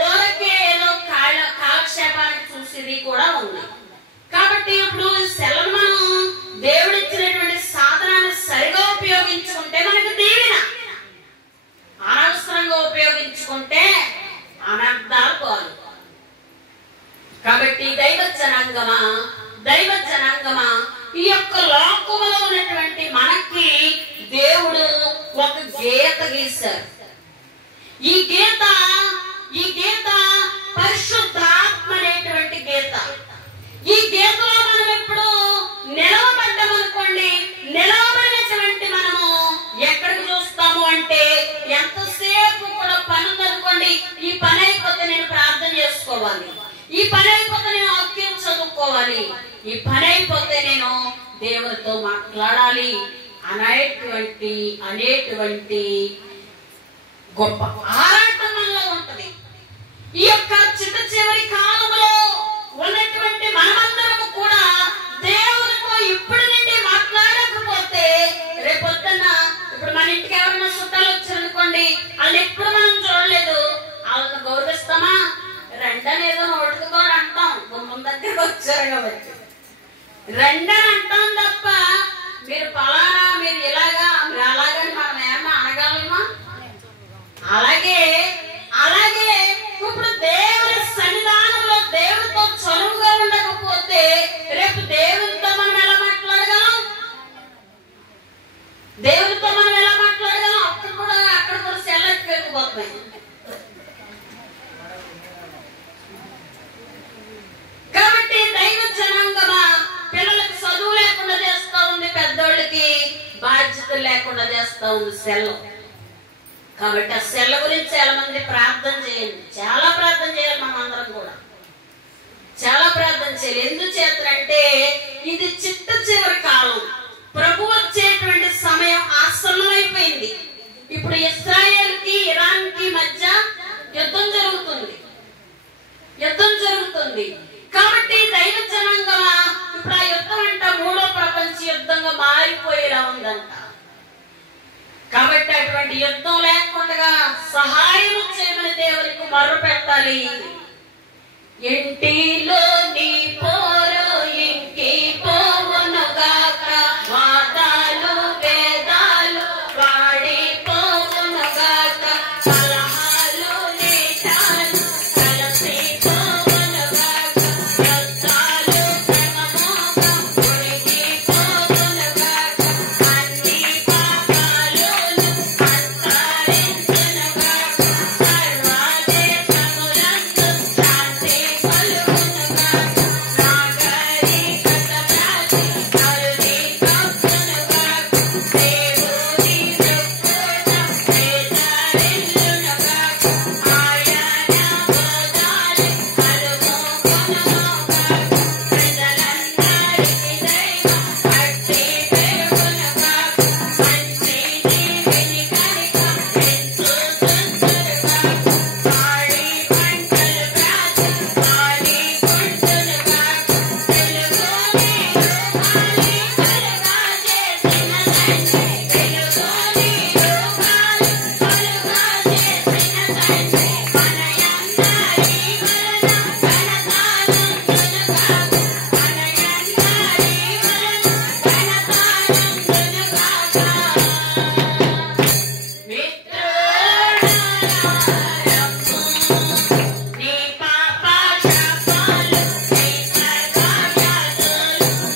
ఊరకే ఏదో కాలక్షేపానికి చూసేది కూడా ఉంది. కాబట్టి ఇప్పుడు సెలను మనం దేవుడిచ్చినటువంటి సాధనాన్ని సరిగా ఉపయోగించుకుంటే మనకు దీవెన, అనవసరంగా ఉపయోగించుకుంటే అనర్థాలు పాలు. కాబట్టి దైవ జనాంగమా ఈ యొక్క లోకములో ఉన్నటువంటి మనకి దేవుడు ఒక గీత గీశారు. ఈ గీత పరిశుద్ధాత్మ అనేటువంటి గీత. ఈ గీతలో మనం ఎప్పుడు నిలవబడ్డామనుకోండి, నిలవబడినటువంటి మనము ఎక్కడికి చూస్తాము అంటే ఎంతసేపు కూడా పని ఉందనుకోండి, ఈ పని అయిపోతే నేను ప్రార్థన చేసుకోవాలి, ఈ పని అయిపోతే నేను వాక్యం చదువుకోవాలి, ఈ పని అయిపోతే నేను దేవునితో మాట్లాడాలి అనేటువంటి గొప్ప ఆరాటం మనలో ఉంటది. ఈ యొక్క చివరి కాలంలో ఉన్నటువంటి మనమందరము కూడా దేవునితో ఇప్పుడు నుండి మాట్లాడకపోతే రేపొద్దున ఇప్పుడు మన ఇంటికి ఎవరైనా చుట్టాలు వచ్చారనుకోండి, వాళ్ళు ఎప్పుడు మనం చూడలేదు, వాళ్ళని గౌరవిస్తామా? రెండనేదో నోటుకుని అంటాం, గుమ్మం దగ్గరకు వచ్చారు కాబట్టి రండి అని అంటాం తప్ప మీరు పలానా మీరు ఇలాగా మీరు అలాగని మనం ఏమన్నా అనగలమా? అలాగే అలాగే ఇప్పుడు దేవుని సన్నిధానంలో దేవుడితో చనువుగా ఉండకపోతే రేపు దేవునితో మనం ఎలా మాట్లాడగలం? దేవునితో మనం ఎలా మాట్లాడగలం? అక్కడ కూడా సెల్లెట్ వెళ్ళిపోతాయి. కాబట్టి దైవ జనాంగమా పిల్లలకి చదువు లేకుండా చేస్తా ఉంది, పెద్దోళ్ళకి బాధ్యతలు లేకుండా చేస్తా ఉంది సెల్ల. కాబట్టి ఆ సెల్ల గురించి చాలా మంది ప్రార్థన చేయండి, చాలా ప్రార్థన చేయాలి. మనం అందరం కూడా చాలా ప్రార్థన చేయాలి. ఎందుచేతంటే ఇది చిట్ట చివరి కాలం, ప్రభు వచ్చేటువంటి సమయం ఆసన్నమైపోయింది. ఇప్పుడు ఇస్రాయేల్ కి ఇరాన్ కి మధ్య యుద్ధం జరుగుతుంది. కాబట్టి దైవ జనాంగమా ఇప్పుడు ఆ యుద్ధం అంట మూడో ప్రపంచ యుద్ధంగా మారిపోయేలా ఉందంట. కాబట్టి అటువంటి యుద్ధం లేకుండా సహాయం చేయమని దేవునికి మొర్ర పెట్టాలి. ఇంటిలో నీ పోరు ఇంకి పోవునుగాక, వాదాలు వేదాలు వాడి పోవునుగాక, కలహాలు నేటాలు కలసి పోవునుగాక, యుద్ధాలు క్రమముగా ఉడికి పోవునుగాక, అన్ని పాపాలు అంతరించునుగాక, సర్వదేశములందు శాంతి కలుగునుగాక, నాగరికత వ్యాధి కలుగి కప్పునుగాక, దేవుని దృక్కుట వేదరిల్లునుగాక, ఆయన బోధాలు కలుగుకొనుగాక, ప్రజలందరికీ దైవం భక్తి పెరుగునుగాక, మంచి జీవిని కనిక ఎంచుచుందురుగాక, పాడి పంటలు వ్యాధి పాడి కొండునుగాక, వెలుగుని రూపాలి కలుగా చేసిన తండ్రి, వెలుగుని రూపాలు కలుగా చేసిన తండ్రి, మనయందరి వలన ఘనతానందునుగాక, మనయందరి వలన ఘనతానందునుగాక. నీ పాప శాపాలు నీ సర్వవ్యాధులు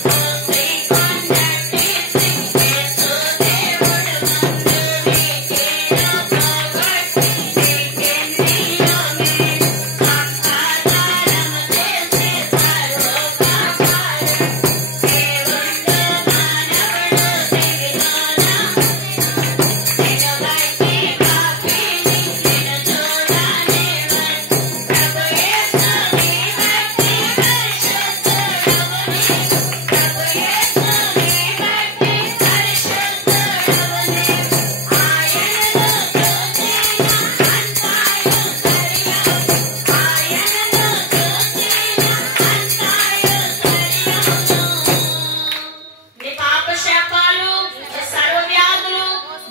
మోసి కొన్నట్టిసి, యేసు దేవుడు ముందు నీకేదో పోగొట్టి నీకెన్నీయోనే ఆధారము చేసి సర్వోపకారం దేవుండు మానవుడు దివిలోన నిన్ను బట్టి పాపిని నిన్ను చూడనివ్వను, ప్రభు యేసు నీ బట్టి పరిశుద్ధుడవుని, ప్రభు యేసు నీ బట్టి పరిశుద్ధుడవుని, ఆయనను చూచిన అంతాయు సరియు, ఆయనను చూచిన అంతాయు సరియు. నీ పాప శాపాలు నీ సర్వవ్యాధులు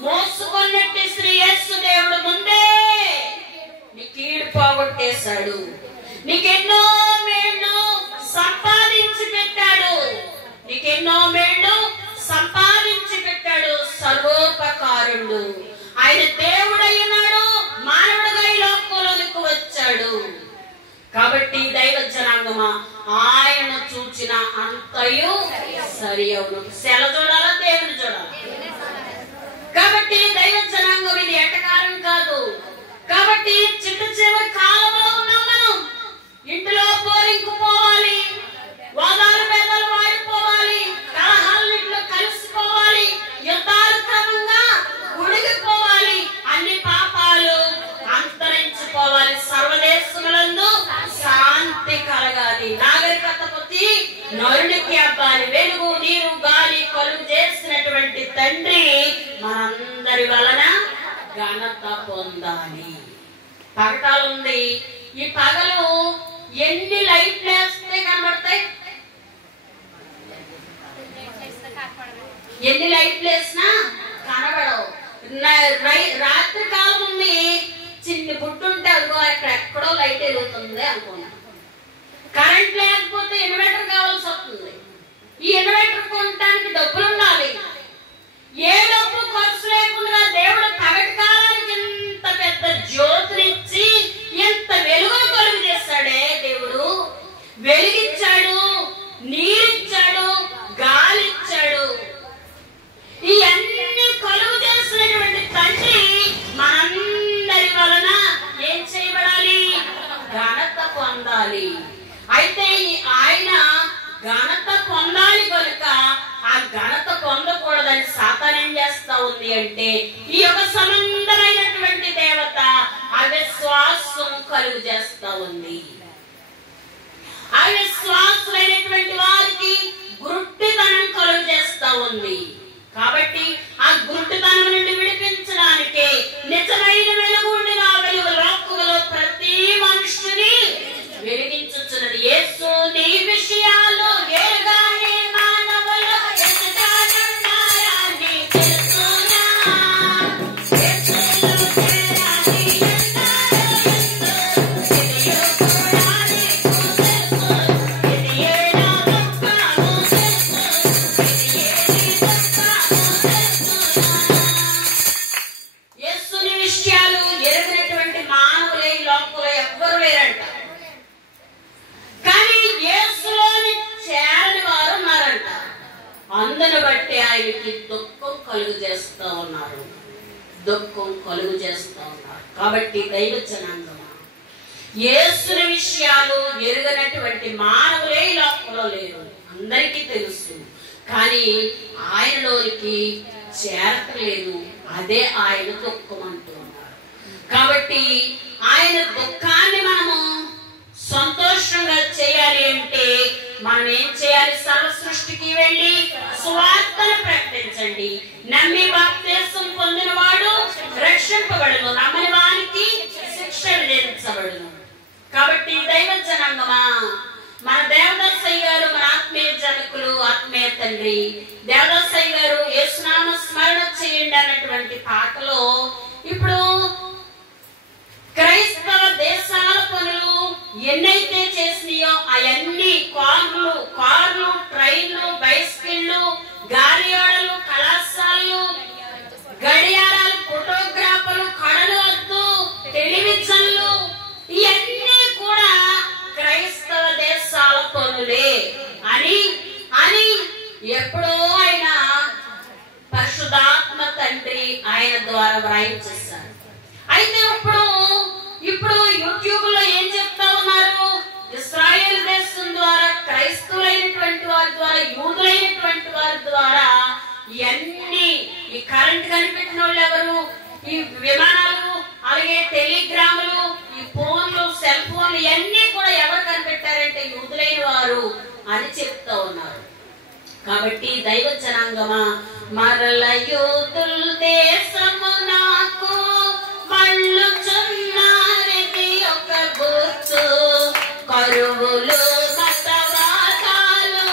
మోసుకొన్నట్టు శ్రీ యేసు దేవుడు ముందే నీ కీడు పోగొట్టేశాడు. నీకెన్నో మేళ్ళు సంపాదించి పెట్టాడు, నీకెన్నో మేళ్ళు సంపాదించి పెట్టాడు. సర్వోపకారుడు ఆయన దేవుడై ఉన్నాడు, మానవుడుగా ఈ లోకంలోనికి వచ్చాడు. కాబట్టి దైవ జనాంగమా ఆయన చూచిన అంతయు సరి అవును. సెల చూడాలా, దేవుని చూడాలా? కాబట్టి దైవ జనాంగం ఇది ఎటకారం కాదు. కాబట్టి చిట్ట చివరి కాలంలో ఉన్నాం మనం. ఇంటిలో పోరింకుపోవాలి, వాదాలు పేదలు వాడిపోవాలి, కలహాలన్నింటిలో కలిసిపోవాలి, యుద్ధాలు క్రమంగా ఉడిగిపోవాలి, అన్ని పాపాలు అంతరించిపోవాలి, సర్వదేశములందు శాంతి కలగాలి, నాగరికత పొంది నరునికి అబ్బాలి, వెలుగు నీరు గాలి కలుగు చేసినటువంటి తండ్రి మనందరి వలన ఘనత పొందాలి. పగటాలుంది, ఈ పగలు ఎన్ని లైట్లు వేస్తే కనబడతాయి? ఎన్ని లైట్లు వేసినా కనబడవు. రాత్రి కాలం ఉంది, చిన్ని పుట్టుంటే అదిగో అక్కడ ఎక్కడో లైట్ వెలుగుతుంది అనుకున్నా. కరెంట్ లేకపోతే ఇన్వర్టర్ ఇచ్చాడు, నీరిచ్చాడు, గాలిచ్చాడు. ఇవన్నీ కలుగు చేసినటువంటి తండ్రి మనందరి వలన ఏం చేయబడాలి? ఘనత పొందాలి. అయితే ఆయన ఘనత పొందాలి కనుక ఆ ఘనత పొందకూడదని సాతాను ఏం చేస్తా ఉంది అంటే ఈ యొక్క సంబంధమైనటువంటి దేవత అవిశ్వాసం కలుగు చేస్తా ఉంది. అవిశ్వాసులైనటువంటి వారికి గురుట్టుతనం కలుగు చేస్తా ఉంది. కాబట్టి ఆ గురుట్టుతనం నుండి విడిపించడానికి నిజమైన వెలుగు లోకములో ప్రతి మనుషుని వెలిగించుచున్నది యేసు. నీ విషయాల్లో ఏగానే మానవుల ఎదుటానున్నారని తెలుసునా? యేసులో చేరాలి యేసుని విషయాలు ఎరిగినటువంటి మానవులే లోకంలో ఎవ్వరు లేరంట. కానీ యేసులోని చేరని వారు ఉన్నారంట. అందును బట్టి ఆయనకి దుఃఖం కలుగు చేస్తా ఉన్నారు. కాబట్టి దైవ జనాంగమా, యేసుని విషయాలు ఎరుగనటువంటి మానవులే లోకంలో లేరు. అందరికీ తెలుసు, కానీ ఆయనలోనికి చేరట్లేదు. అదే ఆయన దుఃఖం అంటూ ఉన్నారు. కాబట్టి ఆయన దుఃఖాన్ని మనము సంతోషంగా చేయాలి అంటే మనం ఏం చేయాలి? సర్వ సృష్టికి వెళ్ళి సువార్తను ప్రకటించండి. నమ్మి బాప్తిసం పొందిన వాడు రక్షింపబడును, నమ్మని వానికి శిక్ష విధించబడును. కాబట్టి దైవ జనాంగమా, మన దేవదాసయ్య గారు, మన ఆత్మీయ జనకులు, ఆత్మీయ తండ్రి దేవదాసయ్య గారు యేసునామ స్మరణ చేయండి అన్నటువంటి పాటలో ఇప్పుడు క్రైస్తవ దేశాల పనులు ఎన్నైతే చేసినాయో అవన్నీ కార్లు, ట్రైన్లు, బైస్కిళ్ళు, గాలియాడలు, కళాశాలలు, గడియారాలు, ఫోటోగ్రాఫర్లు, కళలు వద్దు, టెలివిజన్లు, ఇవన్నీ కూడా క్రైస్తవ దేశాల పనులే అని ఎప్పుడో ఆయన పరిశుద్ధాత్మ తండ్రి ఆయన ద్వారా వ్రాయించేశారు. అయితే ఇప్పుడు యూట్యూబ్ లో ఏం చెప్తా ఉన్నారు? ఇశ్రాయేల్ దేశం ద్వారా, క్రైస్తవులైనటువంటి వారి ద్వారా, యూదులైనటువంటి వారి ద్వారా ఇవన్నీ ఈ కరెంట్ కనిపెట్టిన వాళ్ళు ఎవరు? ఈ విమానాలు, అలాగే టెలిగ్రాములు, ఈ ఫోన్లు, సెల్ ఫోన్లు ఇవన్నీ కూడా ఎవరు కనిపెట్టారంటే యూదులైన వారు అని చెప్తా ఉన్నారు. కాబట్టి దైవ జనాంగమా, మరల యూదుల దేశము నాకు మళ్ళుచున్నారిది ఒక గుర్తు, కరువులు, మతవాదాలు,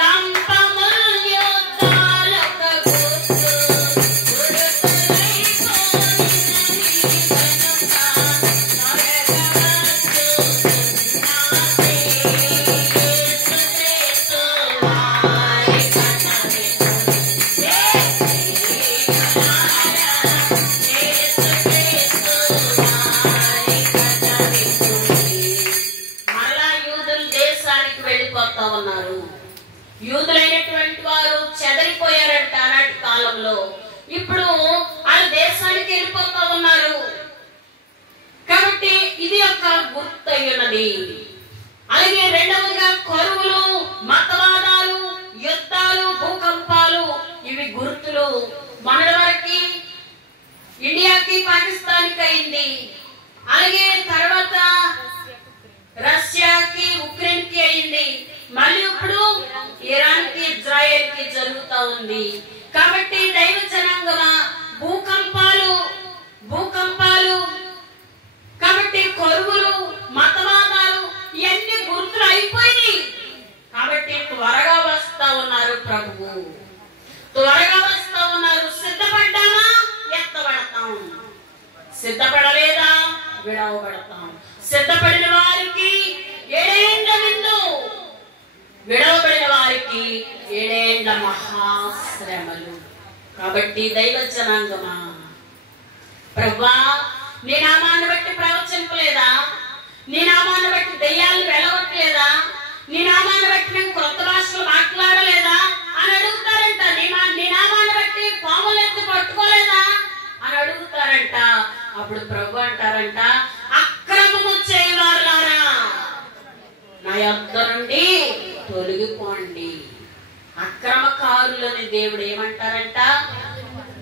కంపములు, యుద్ధాలు ఒక గుర్తు, యూదులైనటువంటి వారు చెదరిపోయారంట ఆనాటి కాలంలో. ఇప్పుడు వాళ్ళ దేశానికి వెళ్ళిపోతా ఉన్నారు. కాబట్టి ఇది ఒక గుర్తు అయ్యున్నది. అలాగే రెండవదిగా కరువులు, మతవాదాలు, యుద్ధాలు, భూకంపాలు, ఇవి గుర్తులు. మొన్నటి వరకు ఇండియాకి పాకిస్తాన్కి అయింది, అలాగే తర్వాత రష్యాకి ఉక్రెయిన్ కి అయింది, మళ్ళీ ఇప్పుడు ఇరాన్ కి, ఇజ్రాయెల్ కి జరుగుతా ఉంది. కాబట్టి దైవ జనాంగమా, భూకంపాలు, కాబట్టి కరువులు, మతవాదాలు ఇవన్నీ గుర్తులు అయిపోయినాయి. కాబట్టి త్వరగా వస్తా ఉన్నారు ప్రభువు, త్వరగా వస్తా ఉన్నారు. సిద్ధపడ్డామా? ఎత్తబడతాం. సిద్ధపడలేదా? విడవబడతాం. సిద్ధపడిన వారికి 7 ఏండ్ల విందు, విడవబడిన వారికి 7 ఏండ్ల మహాశ్రమలు. కాబట్టి దైవ జనాంగమా, ప్రభువా నీ నామాన్ని బట్టి ప్రవచింపలేదా? నీ నామాన్ని బట్టి దెయ్యాలను వెళ్ళగొట్టలేదా? నీ నామాన్ని బట్టి మేము కొత్త భాషలు మాట్లాడలేదా అని అడుగుతారంట. నీ నామాన్ని బట్టి పాములు ఎత్తి పట్టుకోలేదా అని అడుగుతారంట. అప్పుడు ప్రభు అంటారంట, అక్రమము చేయవారులారా నా యొద్ద నుండి తొలగిపోండి. అక్రమకారులని దేవుడు ఏమంటారంట?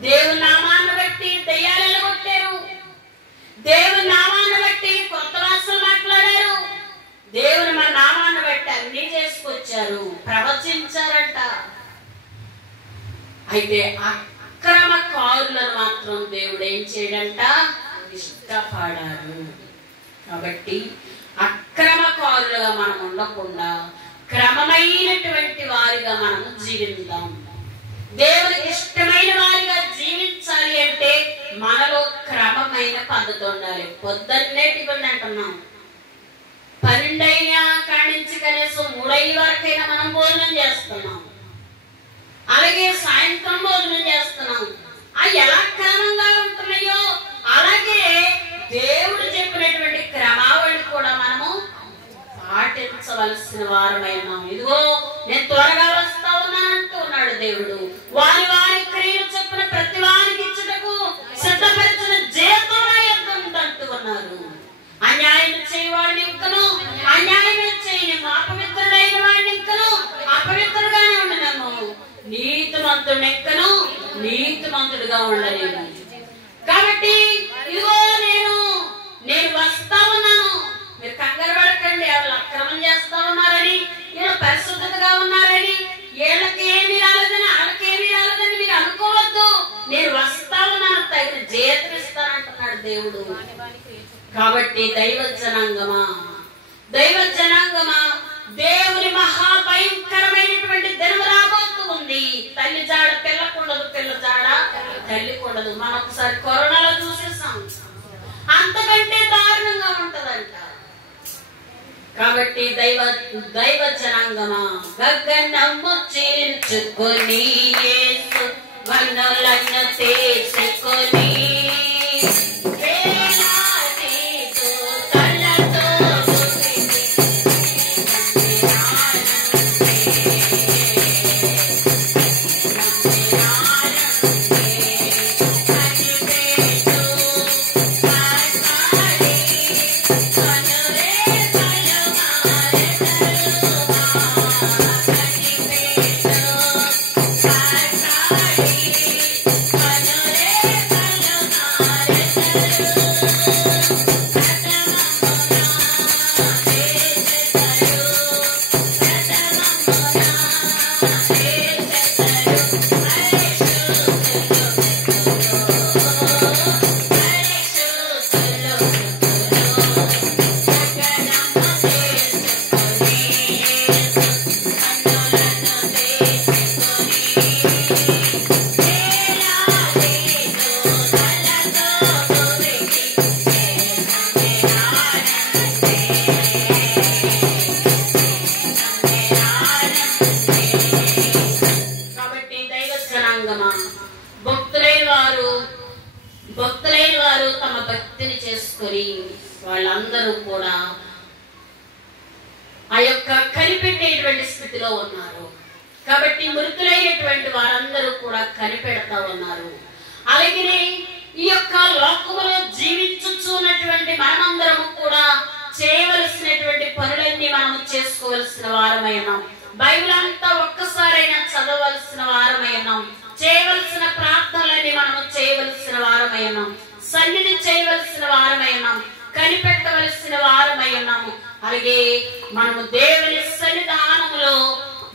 దేవుని నామాన్ని బట్టి దెయ్యాలు వెళ్ళగొట్టారు, దేవుని నామాన్ని బట్టి కొత్త భాషలు మాట్లాడారు, దేవుని మన నామాన్ని బట్టి అన్ని చేసుకొచ్చారు, ప్రవచించారంట. అయితే అక్రమకారులను మాత్రం దేవుడు ఏం చేయడంట? ఇష్టపడారు. కాబట్టి అక్రమకారులుగా మనం ఉండకుండా క్రమమైనటువంటి వారిగా మనం జీవిద్దాం. దేవునికి ఇష్టమైన వారిగా జీవించాలి అంటే మనలో క్రమమైన పద్ధతి ఉండాలి. పొద్దున్నే టిఫిన్ అంటున్నాం, 12 అయినా కాడి నుంచి కనీసం 3 వరకైనా మనం భోజనం చేస్తున్నాం. అలాగే సాయంత్రం భోజనం చేస్తున్నాం. అవి ఎలా క్రమంగా ఉంటున్నాయో అలాగే దేవుడు చెప్పినటువంటి క్రమావళి కూడా మనము పాటించవలసిన వారమైనాం. ఇదిగో నేను త్వరగా వస్తా ఉన్నాను అంటున్నాడు దేవుడు. వారి వారి క్రియలు చెప్పిన ప్రతి వారికి ఇచ్చుటకు సిద్ధపరిచిన జీతం నా యొద్ద ఉందంటూ ఉన్నారు. అన్యాయం చేయవాడిని ఇంకను అన్యాయం చేయని, అపవిత్రుడైన వాడిని ఇంకను అపవిత్రుడుగానే ఉండలేము, నీతిమంతుడిని ఇంకను నీతిమంతుడుగా ఉండలేము. కాబట్టి ఇదిగో నేను వస్తా ఉన్నాను, మీరు కంగారు పడకండి. వాళ్ళు అక్రమం చేస్తా ఉన్నారని, వీళ్ళు పరిశుద్ధతగా ఉన్నారని, వీళ్ళకేమీ రాలేదని వాళ్ళకేమీ రాలేదని మీరు అనుకోవద్దు. నేను వస్తా ఉన్నాను, తగిన జీతం ఇస్తానంటున్నాడు దేవుడు. కాబట్టి దైవ జనాంగమా దేవుని మహాభయంకరమైనటువంటి దినం రాబోతూ ఉంది. తల్లి జాడ పిల్లకుండదు, పిల్ల జాడ తల్లికుండదు. మనం ఒకసారి కరోనాలో చూసేసాం, అంతకంటే దారుణంగా ఉంటదంట. కాబట్టి దైవ జనాంగమా గగనము చేర్చుకొని యేసు వనలను తీసుకొని భక్తులైన వారు తమ భక్తిని చేసుకొని వాళ్ళందరూ కూడా ఆ యొక్క కనిపెట్టేటువంటి స్థితిలో ఉన్నారు. కాబట్టి మృతులైనటువంటి వారందరూ కూడా కనిపెడతా ఉన్నారు. అలాగే ఈ యొక్క లోకములో జీవించుచున్నటువంటి మనమందరము కూడా చేయవలసినటువంటి పనులన్నీ మనము చేసుకోవలసిన వారమై ఉన్నాం. బైబిల్ అంతా ఒక్కసారైనా చదవలసిన వారమై ఉన్నాం. చేయవలసిన ప్రార్థనలన్నీ మనము చేయవలసిన వారమై ఉన్నాం. సన్నిధి చేయవలసిన వారమై ఉన్నాం. కనిపెట్టవలసిన వారమై ఉన్నాము. అలాగే మనము దేవుని సన్నిధానములో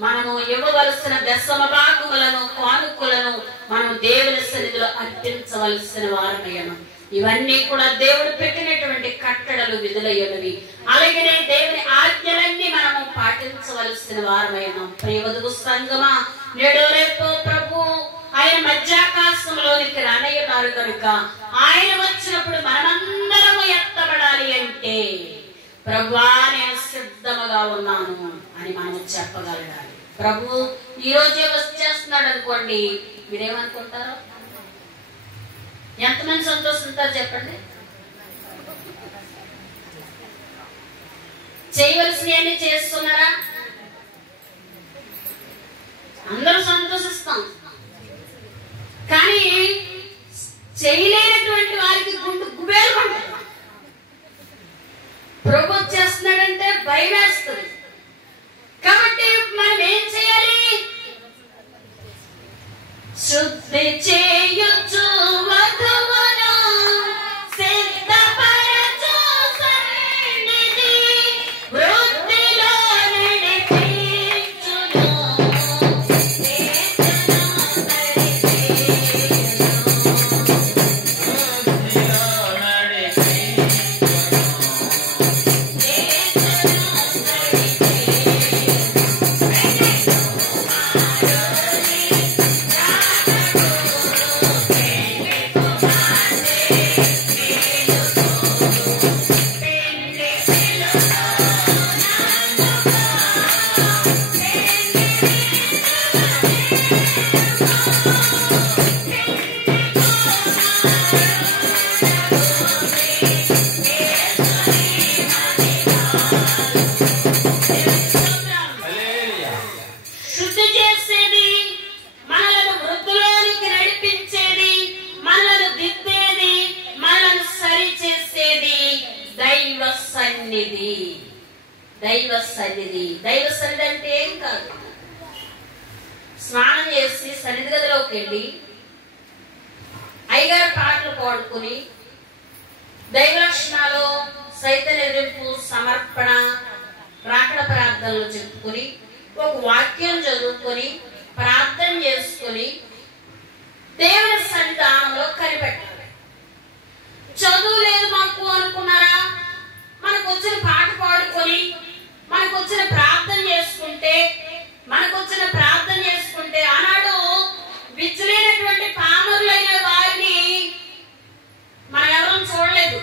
మనము ఇవ్వవలసిన దశమ భాగములను కానుకలను మనము దేవుని సన్నిధిలో అర్పించవలసిన వారమై ఉన్నాం. ఇవన్నీ కూడా దేవుడు పెట్టినటువంటి కట్టడలు, విధులయ్యవి. అలాగే దేవుని ఆజ్ఞలన్నీ మనము పాటించవలసిన వారమై ఉన్నాం. ప్రియవధువు సంగమా, నేడో రేపో ప్రభు ఆయన మధ్యాకాశంలోనికి రానయ్యున్నారు కనుక ఆయన వచ్చినప్పుడు మనమందరము ఎత్తబడాలి అంటే ప్రభువా నేను సిద్ధముగా ఉన్నాను అని మనం చెప్పగలగాలి. ప్రభు ఈ రోజే వచ్చేస్తున్నాడు అనుకోండి, మీరేమనుకుంటారు? ఎంతమంది సంతోషిస్తారు చెప్పండి. చేయవలసినవన్నీ చేస్తున్నారా? అందరూ సంతోషిస్తాం, కానీ చేయలేనటువంటి వారికి గుండు గుబేలు ఉంటుంది. ప్రభు చేస్తున్నాడంటే భయం వేస్తుంది. కాబట్టి మనం ఏం చేయాలి? శుద్ధి చేయొచ్చు వధువును, సిద్ధపరచు సన్నిధి, వృద్ధిలో నడిపించును, శుద్ధి చేసేది, మనలను వృద్ధిలోనికి నడిపించేది, మనలను దిద్దేది, మనలను సరి చేసేది దైవ సన్నిధి. దైవ సన్నిధి. దైవ సన్నిధి అంటే ఏం కాదు. స్నానం చేసి సన్నిధి గదిలోకి వెళ్ళి అయ్యగారు పాటలు పాడుకుని దైవ లక్షణాలు, సైతం ఎదురింపు, సమర్పణ, రాకడ ప్రార్థనలు చెప్పుకుని ఒక వాక్యం చదువుకొని ప్రార్థన చేసుకుని దేవుని సన్నిధానంలో కనిపెట్టాలి. చదువు లేదు మాకు అనుకున్నారా? మనకు వచ్చిన పాట పాడుకొని మనకు వచ్చిన ప్రార్థన చేసుకుంటే ఆనాడు విచ్చలేనటువంటి పామరులైన వారిని మనం ఎవరూ చూడలేదు.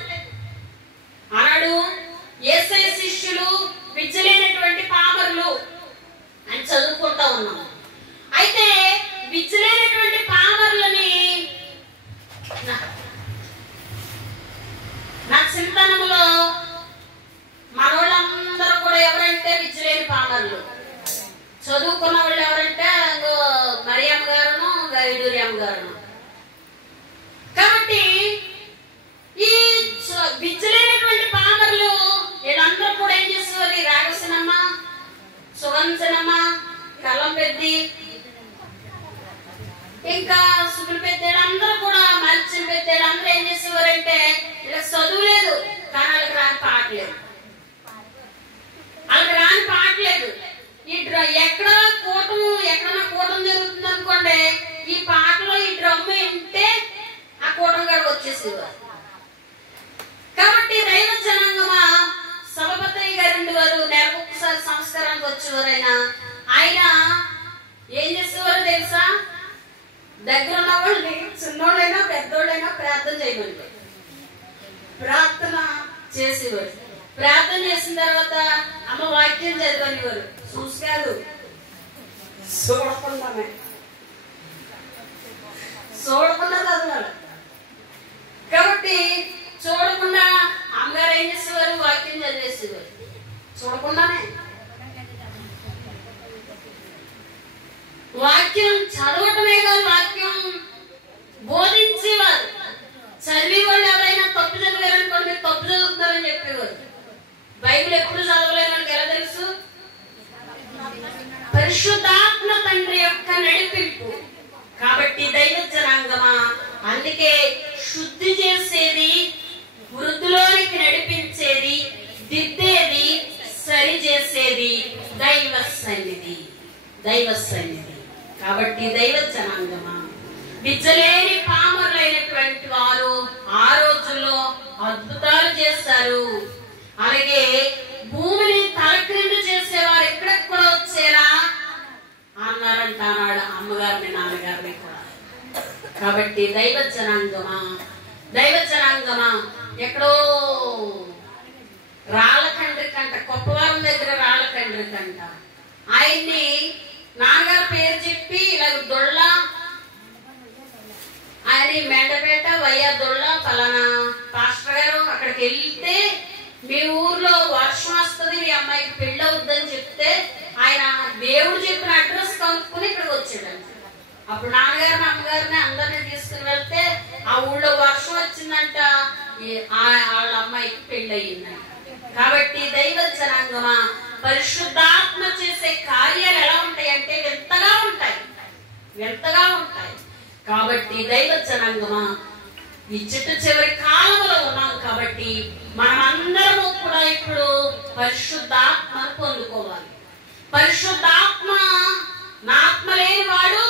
ఆనాడు యేసయ్య శిష్యులు విచ్చలేనటువంటి పామరులు అని చదువుకుంటా ఉన్నాం. అయితే విచ్చలేనటువంటి పామరులని నా చింతనంలో మనోళ్ళందరూ కూడా ఎవరంటే విచ్చలేని పామరులు. చదువుకున్న వాళ్ళు ఎవరంటే మరియమ్మ గారును, గైడూరియమ్మ గారును. కాబట్టి ఈ విచ్చలేనటువంటి పామరులు వీళ్ళందరూ కూడా ఏం చేసేవారు? రాగసనమ్మ, సుగంధనమ్మ, కలం పెద్ది, ఇంకా సుగులు పెద్దాడు, అందరూ కూడా మల్చిన పెద్దాడు, అందరూ ఏం చేసేవారంటే ఇలా చదువు లేదు, కానీ వాళ్ళకి రాని పాటలేదు. వాళ్ళకి రాని పాటలేదు. ఎక్కడైనా కూటం జరుగుతుంది అనుకోండి, ఈ పాటలో ఈ డ్రమ్ము ఉంటే ఆ కూటం గడ వచ్చేసేవారు. కాబట్టి దైవ జనాంగమా సభపతయ్య గారి వారు నెలకొకసారి సంస్కారానికి వచ్చేవారైనా ఆయన ఏం చేసేవారు తెలుసా? దగ్గర ఉన్న వాళ్ళని, చిన్నోళ్ళైనా పెద్దోళ్ళైనా ప్రార్థన చేయమంటే ప్రార్థన చేసేవారు. ప్రార్థన చేసిన తర్వాత అమ్మ వాక్యం చదివనివారు. చూసుకోదు, చూడకుండా చదవాలి. కాబట్టి చూడకుండా అమ్మగారు ఏం చేసేవారు? వాక్యం చదివేసేవారు. చూడకుండానే వాక్యం చదవటమే కాదు, వాక్యం బోధించేవారు. చదివే వాళ్ళు ఎవరైనా తప్పు చదివారనుకోండి, మీరు తప్పు చదువుతున్నారని చెప్పేవారు. బైబిల్ ఎప్పుడు చదవలేని వాళ్ళకి ఎలా తెలుసు? పరిశుద్ధాత్మ తండ్రి యొక్క నడిపింపు. కాబట్టి దైవ జనాంగమా, అందుకే శుద్ధి చేసేది, వృద్ధిలోనికి నడిపించేది, దిద్దేది, సరి చేసేది దైవ సన్నిధి. దైవ సన్నిధి. కాబట్టి దైవ జనాంగమా, విచ్చలేని పామరులైనటువంటి వారు ఆ రోజుల్లో అద్భుతాలు చేశారు. అలాగే భూమిని తలక్రిందు చేసేవారు ఎక్కడెక్కడ వచ్చారా అన్నారంట ఆనాడు అమ్మగారిని, నాన్నగారిని కూడా. కాబట్టి దైవ జనాంగమా ఎక్కడో రాళ్ళకండ్రికంట, కొప్పవరం దగ్గర రాళ్ళకండ్రికంట ఆయన్ని నాన్నగారి పేరు చెప్పి ఇలా దొళ్ళ, ఆయన మెండపేట వయ్యా దొళ్ళ, పలానా పాస్టర్ గారు అక్కడికి వెళ్తే మీ ఊర్లో వర్షం వర్షం వస్తుంది, మీ అమ్మాయికి పెళ్లి అవుద్దని చెప్తే ఆయన దేవుడు చెప్పిన అడ్రస్ కనుక్కుని ఇక్కడికి వచ్చాడు. అప్పుడు నాన్నగారిని అమ్మగారిని అందరిని తీసుకుని వెళ్తే ఆ ఊళ్ళో వర్షం వచ్చిందంట, వాళ్ళ అమ్మాయికి పెళ్లి అయ్యిందంట. కాబట్టి దైవ జనాంగమా, పరిశుద్ధాత్మ చేసే కార్యాలు ఎలా ఉంటాయి అంటే వింతగా ఉంటాయి, వింతగా ఉంటాయి. కాబట్టి దైవ జనాంగమా, ఈ చివరి కాలంలో ఉన్నాం కాబట్టి మనమందరము కూడా ఇప్పుడు పరిశుద్ధాత్మను పొందుకోవాలి. పరిశుద్ధాత్మ నా ఆత్మ లేని వాడు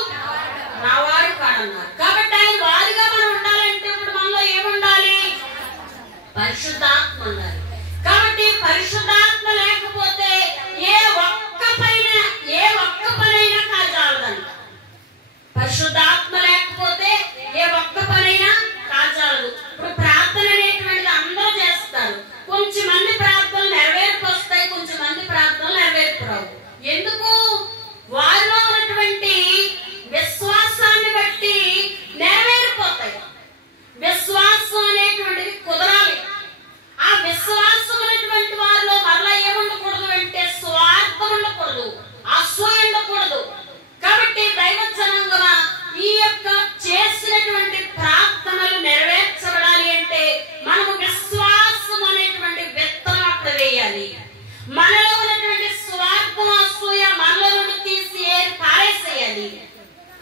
నా వాడు కాడన్నారు. కాబట్టి ఆయన వారిగా మనం ఉండాలంటే ఇప్పుడు మనలో ఏముండాలి? పరిశుద్ధాత్మ ఉండాలి. కాబట్టి పరిశుద్ధాత్మ లేకపోతే ఏ ఒక్క పనైనా కాజాలదంట. పరిశుద్ధాత్మ లేకపోతే ఏ ఒక్క పనైనా కాజాలదు. ఇప్పుడు ప్రార్థన అనేటువంటిది అందరూ చేస్తారు. కొంచెం మంది ప్రార్థనలు నెరవేర్పు వస్తాయి, కొంచెం మంది ప్రార్థనలు నెరవేర్పు రావు. ఎందుకు? వారిలో ఉన్నటువంటి విశ్వాసాన్ని బట్టి నెరవేరిపోతాయి. విశ్వాసం అనేటువంటిది కుదరాలి. ఆ విశ్వాసం అనేటువంటి వారిలో మరలా ఏముండకూడదు అంటే స్వార్థం ఉండకూడదు, అసూయ ఉండకూడదు. కాబట్టి దైవ జనాంగమా, ఈ యొక్క చేసినటువంటి ప్రార్థనలు నెరవేర్చబడాలి అంటే మనము విశ్వాసం అనేటువంటి విత్తనం అక్కడ వేయాలి. మనలో ఉన్నటువంటి స్వార్థం అసూయ మనలో నుండి తీసి పారేసేయాలి.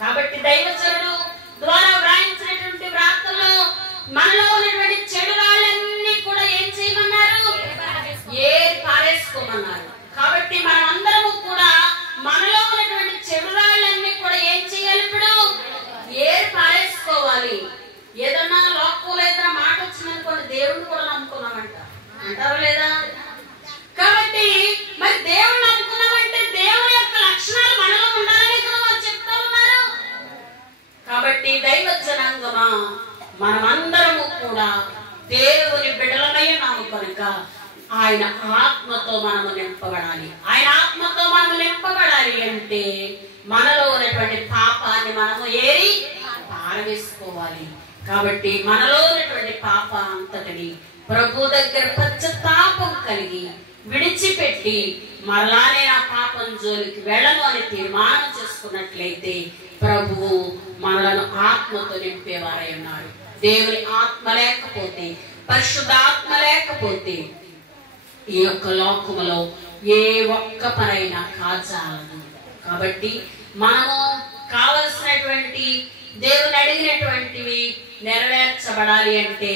కాబట్టి దైవజనుడు ద్వారా వ్రాయించినటువంటి ప్రార్థనలో మనలో ఉన్నటువంటి చెడు రాళ్ళన్నీ కూడా ఏం చేయమన్నారు? పారేసుకోమన్నారు. కాబట్టి మనం అందరము కూడా మనలో ఉన్నటువంటి చెడు రాళ్ళన్నీ కూడా ఏం చేయాలి? ఇప్పుడు పారేసుకోవాలి. ఏదన్నా లోకంలో ఏదైనా మాట వచ్చిందనుకోండి, దేవుడిని కూడా నమ్ముకున్నామంట అంటారా లేదా? కాబట్టి మరి దేవుడు నమ్ముకున్నామంటే దేవుడి యొక్క లక్షణాలు మనలో ఉండాలని కూడా వారు చెప్తా ఉన్నారు. కాబట్టి దైవ జనాంగమా, మనమందరము కూడా దేవుని బిడ్డలమై ఉన్నాము కనుక ఆయన ఆత్మతో మనము నింపబడాలి. ఆయన ఆత్మతో మనము నింపబడాలి అంటే మనలో ఉన్నటువంటి పాపాన్ని మనము ఏరి పారవేసుకోవాలి. కాబట్టి మనలో ఉన్నటువంటి పాప అంతటిని ప్రభు దగ్గర పశ్చాత్తాపం కలిగి విడిచిపెట్టి మరలానే ఆ పాపం జోలికి వెళ్ళను అని తీర్మానం చేసుకున్నట్లయితే ప్రభువు మనలను ఆత్మతో నింపేవారై ఉన్నారు. దేవుని ఆత్మ లేకపోతే, పరిశుద్ధాత్మ లేకపోతే ఈ యొక్క లోకములో ఏ ఒక్క పనైనా కాజాలదు. కాబట్టి మనము కావలసినటువంటి దేవుని అడిగినటువంటివి నెరవేర్చబడాలి అంటే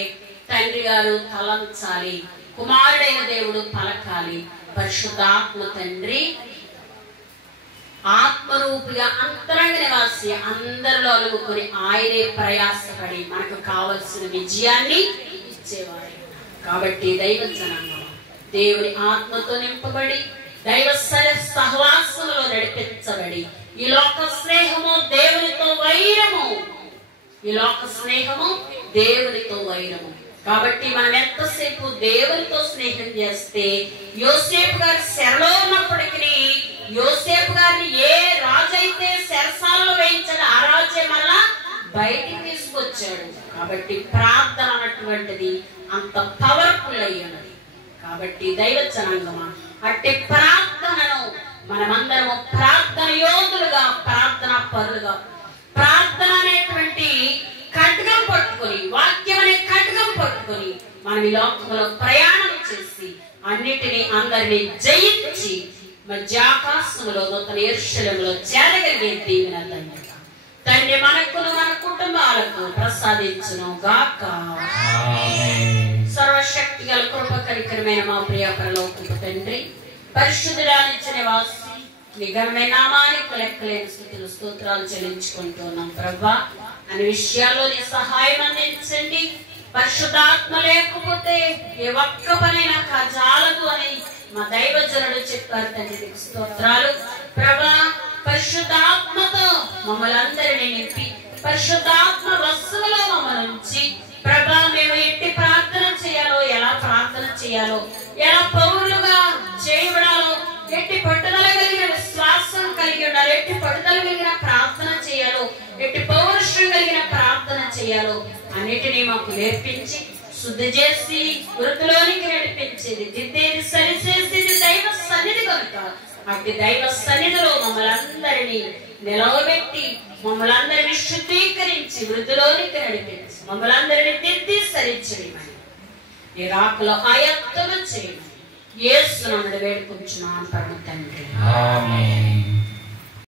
తండ్రి గారు తలంచాలి, కుమారుడైన దేవుడు పలకాలి. పరిశుద్ధాత్మ తండ్రి ఆత్మరూపిగా అంతరంగ నివాసి అందరిలో అలుగుకొని ఆయనే ప్రయాసపడి మనకు కావలసిన విజయాన్ని ఇచ్చేవారు. కాబట్టి దైవ జనాంగం దేవుని ఆత్మతో నింపబడి దైవ సహవాసంలో నడిపించబడి ఈ లోక స్నేహము దేవునితో వైరము, ఈ లోక స్నేహము దేవునితో వైరము. కాబట్టి మనం ఎంతసేపు దేవునితో స్నేహం చేస్తే యోసేపు గారి చెరలో ఉన్నప్పటికీ యోసేపు గారిని ఏ రాజు అయితే చెరసాలలో వేయించాడు ఆ రాజే మళ్ళా బయటికి తీసుకొచ్చాడు. కాబట్టి ప్రార్థన అన్నటువంటిది అంత పవర్ఫుల్ అయి ఉన్నది. కాబట్టి దైవ జనాంగమా, అట్టి ప్రార్థనను మనమందరము ప్రార్థన యోధులుగా, ప్రార్థన పరులుగా, ప్రార్థన అనేటువంటి ఖడ్గం పట్టుకొని, వాక్యం అనే ఖడ్గం పట్టుకొని మనం ఈ లోకంలో ప్రయాణం చేసి అన్నిటినీ అందరినీ జయించి మధ్యాకాశములో నూతన యెరూషలేములో చేరగలిగే దీవెన ధన్యత తండ్రి మనకును మన కుటుంబాలకు ప్రసాదించును గాక. సర్వశక్తి గల కృప కనికరమైన మా ప్రియ పరలోకపు తండ్రి, పరిశుద్ధురాలిచ్చిన వాసి నీ ఘనమైన నామానికి లెక్కలేని స్థితులు స్తోత్రాలు చెల్లించుకుంటున్నాం ప్రభా. అనే విషయాల్లో నీ సహాయం అందించండి. పరిశుద్ధాత్మ లేకపోతే ఏ ఒక్క పనైనా కాజాలదు అని మా దైవజనుడు చెప్పారు తండ్రి. స్తోత్రాలు ప్రభా. పరిశుద్ధాత్మతో మమ్మల్ని అందరినీ నింపి పరిశుద్ధాత్మ వస్తువులో మమ్మల్ని ఉంచి ప్రభా, మేము ఎట్టి ప్రార్థన చేయాలో, ఎలా ప్రార్థన చేయాలో, ఎలా పౌరులుగా చేయబడాలో, ఎట్టి పట్టుదల కలిగిన విశ్వాసం కలిగి ఉండాలి, ఎట్టి పట్టుదల కలిగిన ప్రార్థన చేయాలో, ఎట్టి పౌరుషం కలిగిన ప్రార్థన చేయాలో అన్నిటినీ మాకు నేర్పించి శుద్ధి చేసి వృత్తిలోనికి నడిపించేది, దిద్దేది, సరిచేసేది దైవ సన్నిధి కనుక అట్టి దైవ సన్నిధిలో మమ్మల్ని అందరినీ నిలవబెట్టి మమ్మల్ని అందరినీ శుద్ధీకరించి వృత్తిలోనికి నడిపించి మమ్మల్ని అందరినీ దిద్ది సరిచేయమని నీ రాకలో ఆయత్తము చేయమని యేసు నామమున వేడుకుంటున్నాను పరమ తండ్రి. ఆమేన్.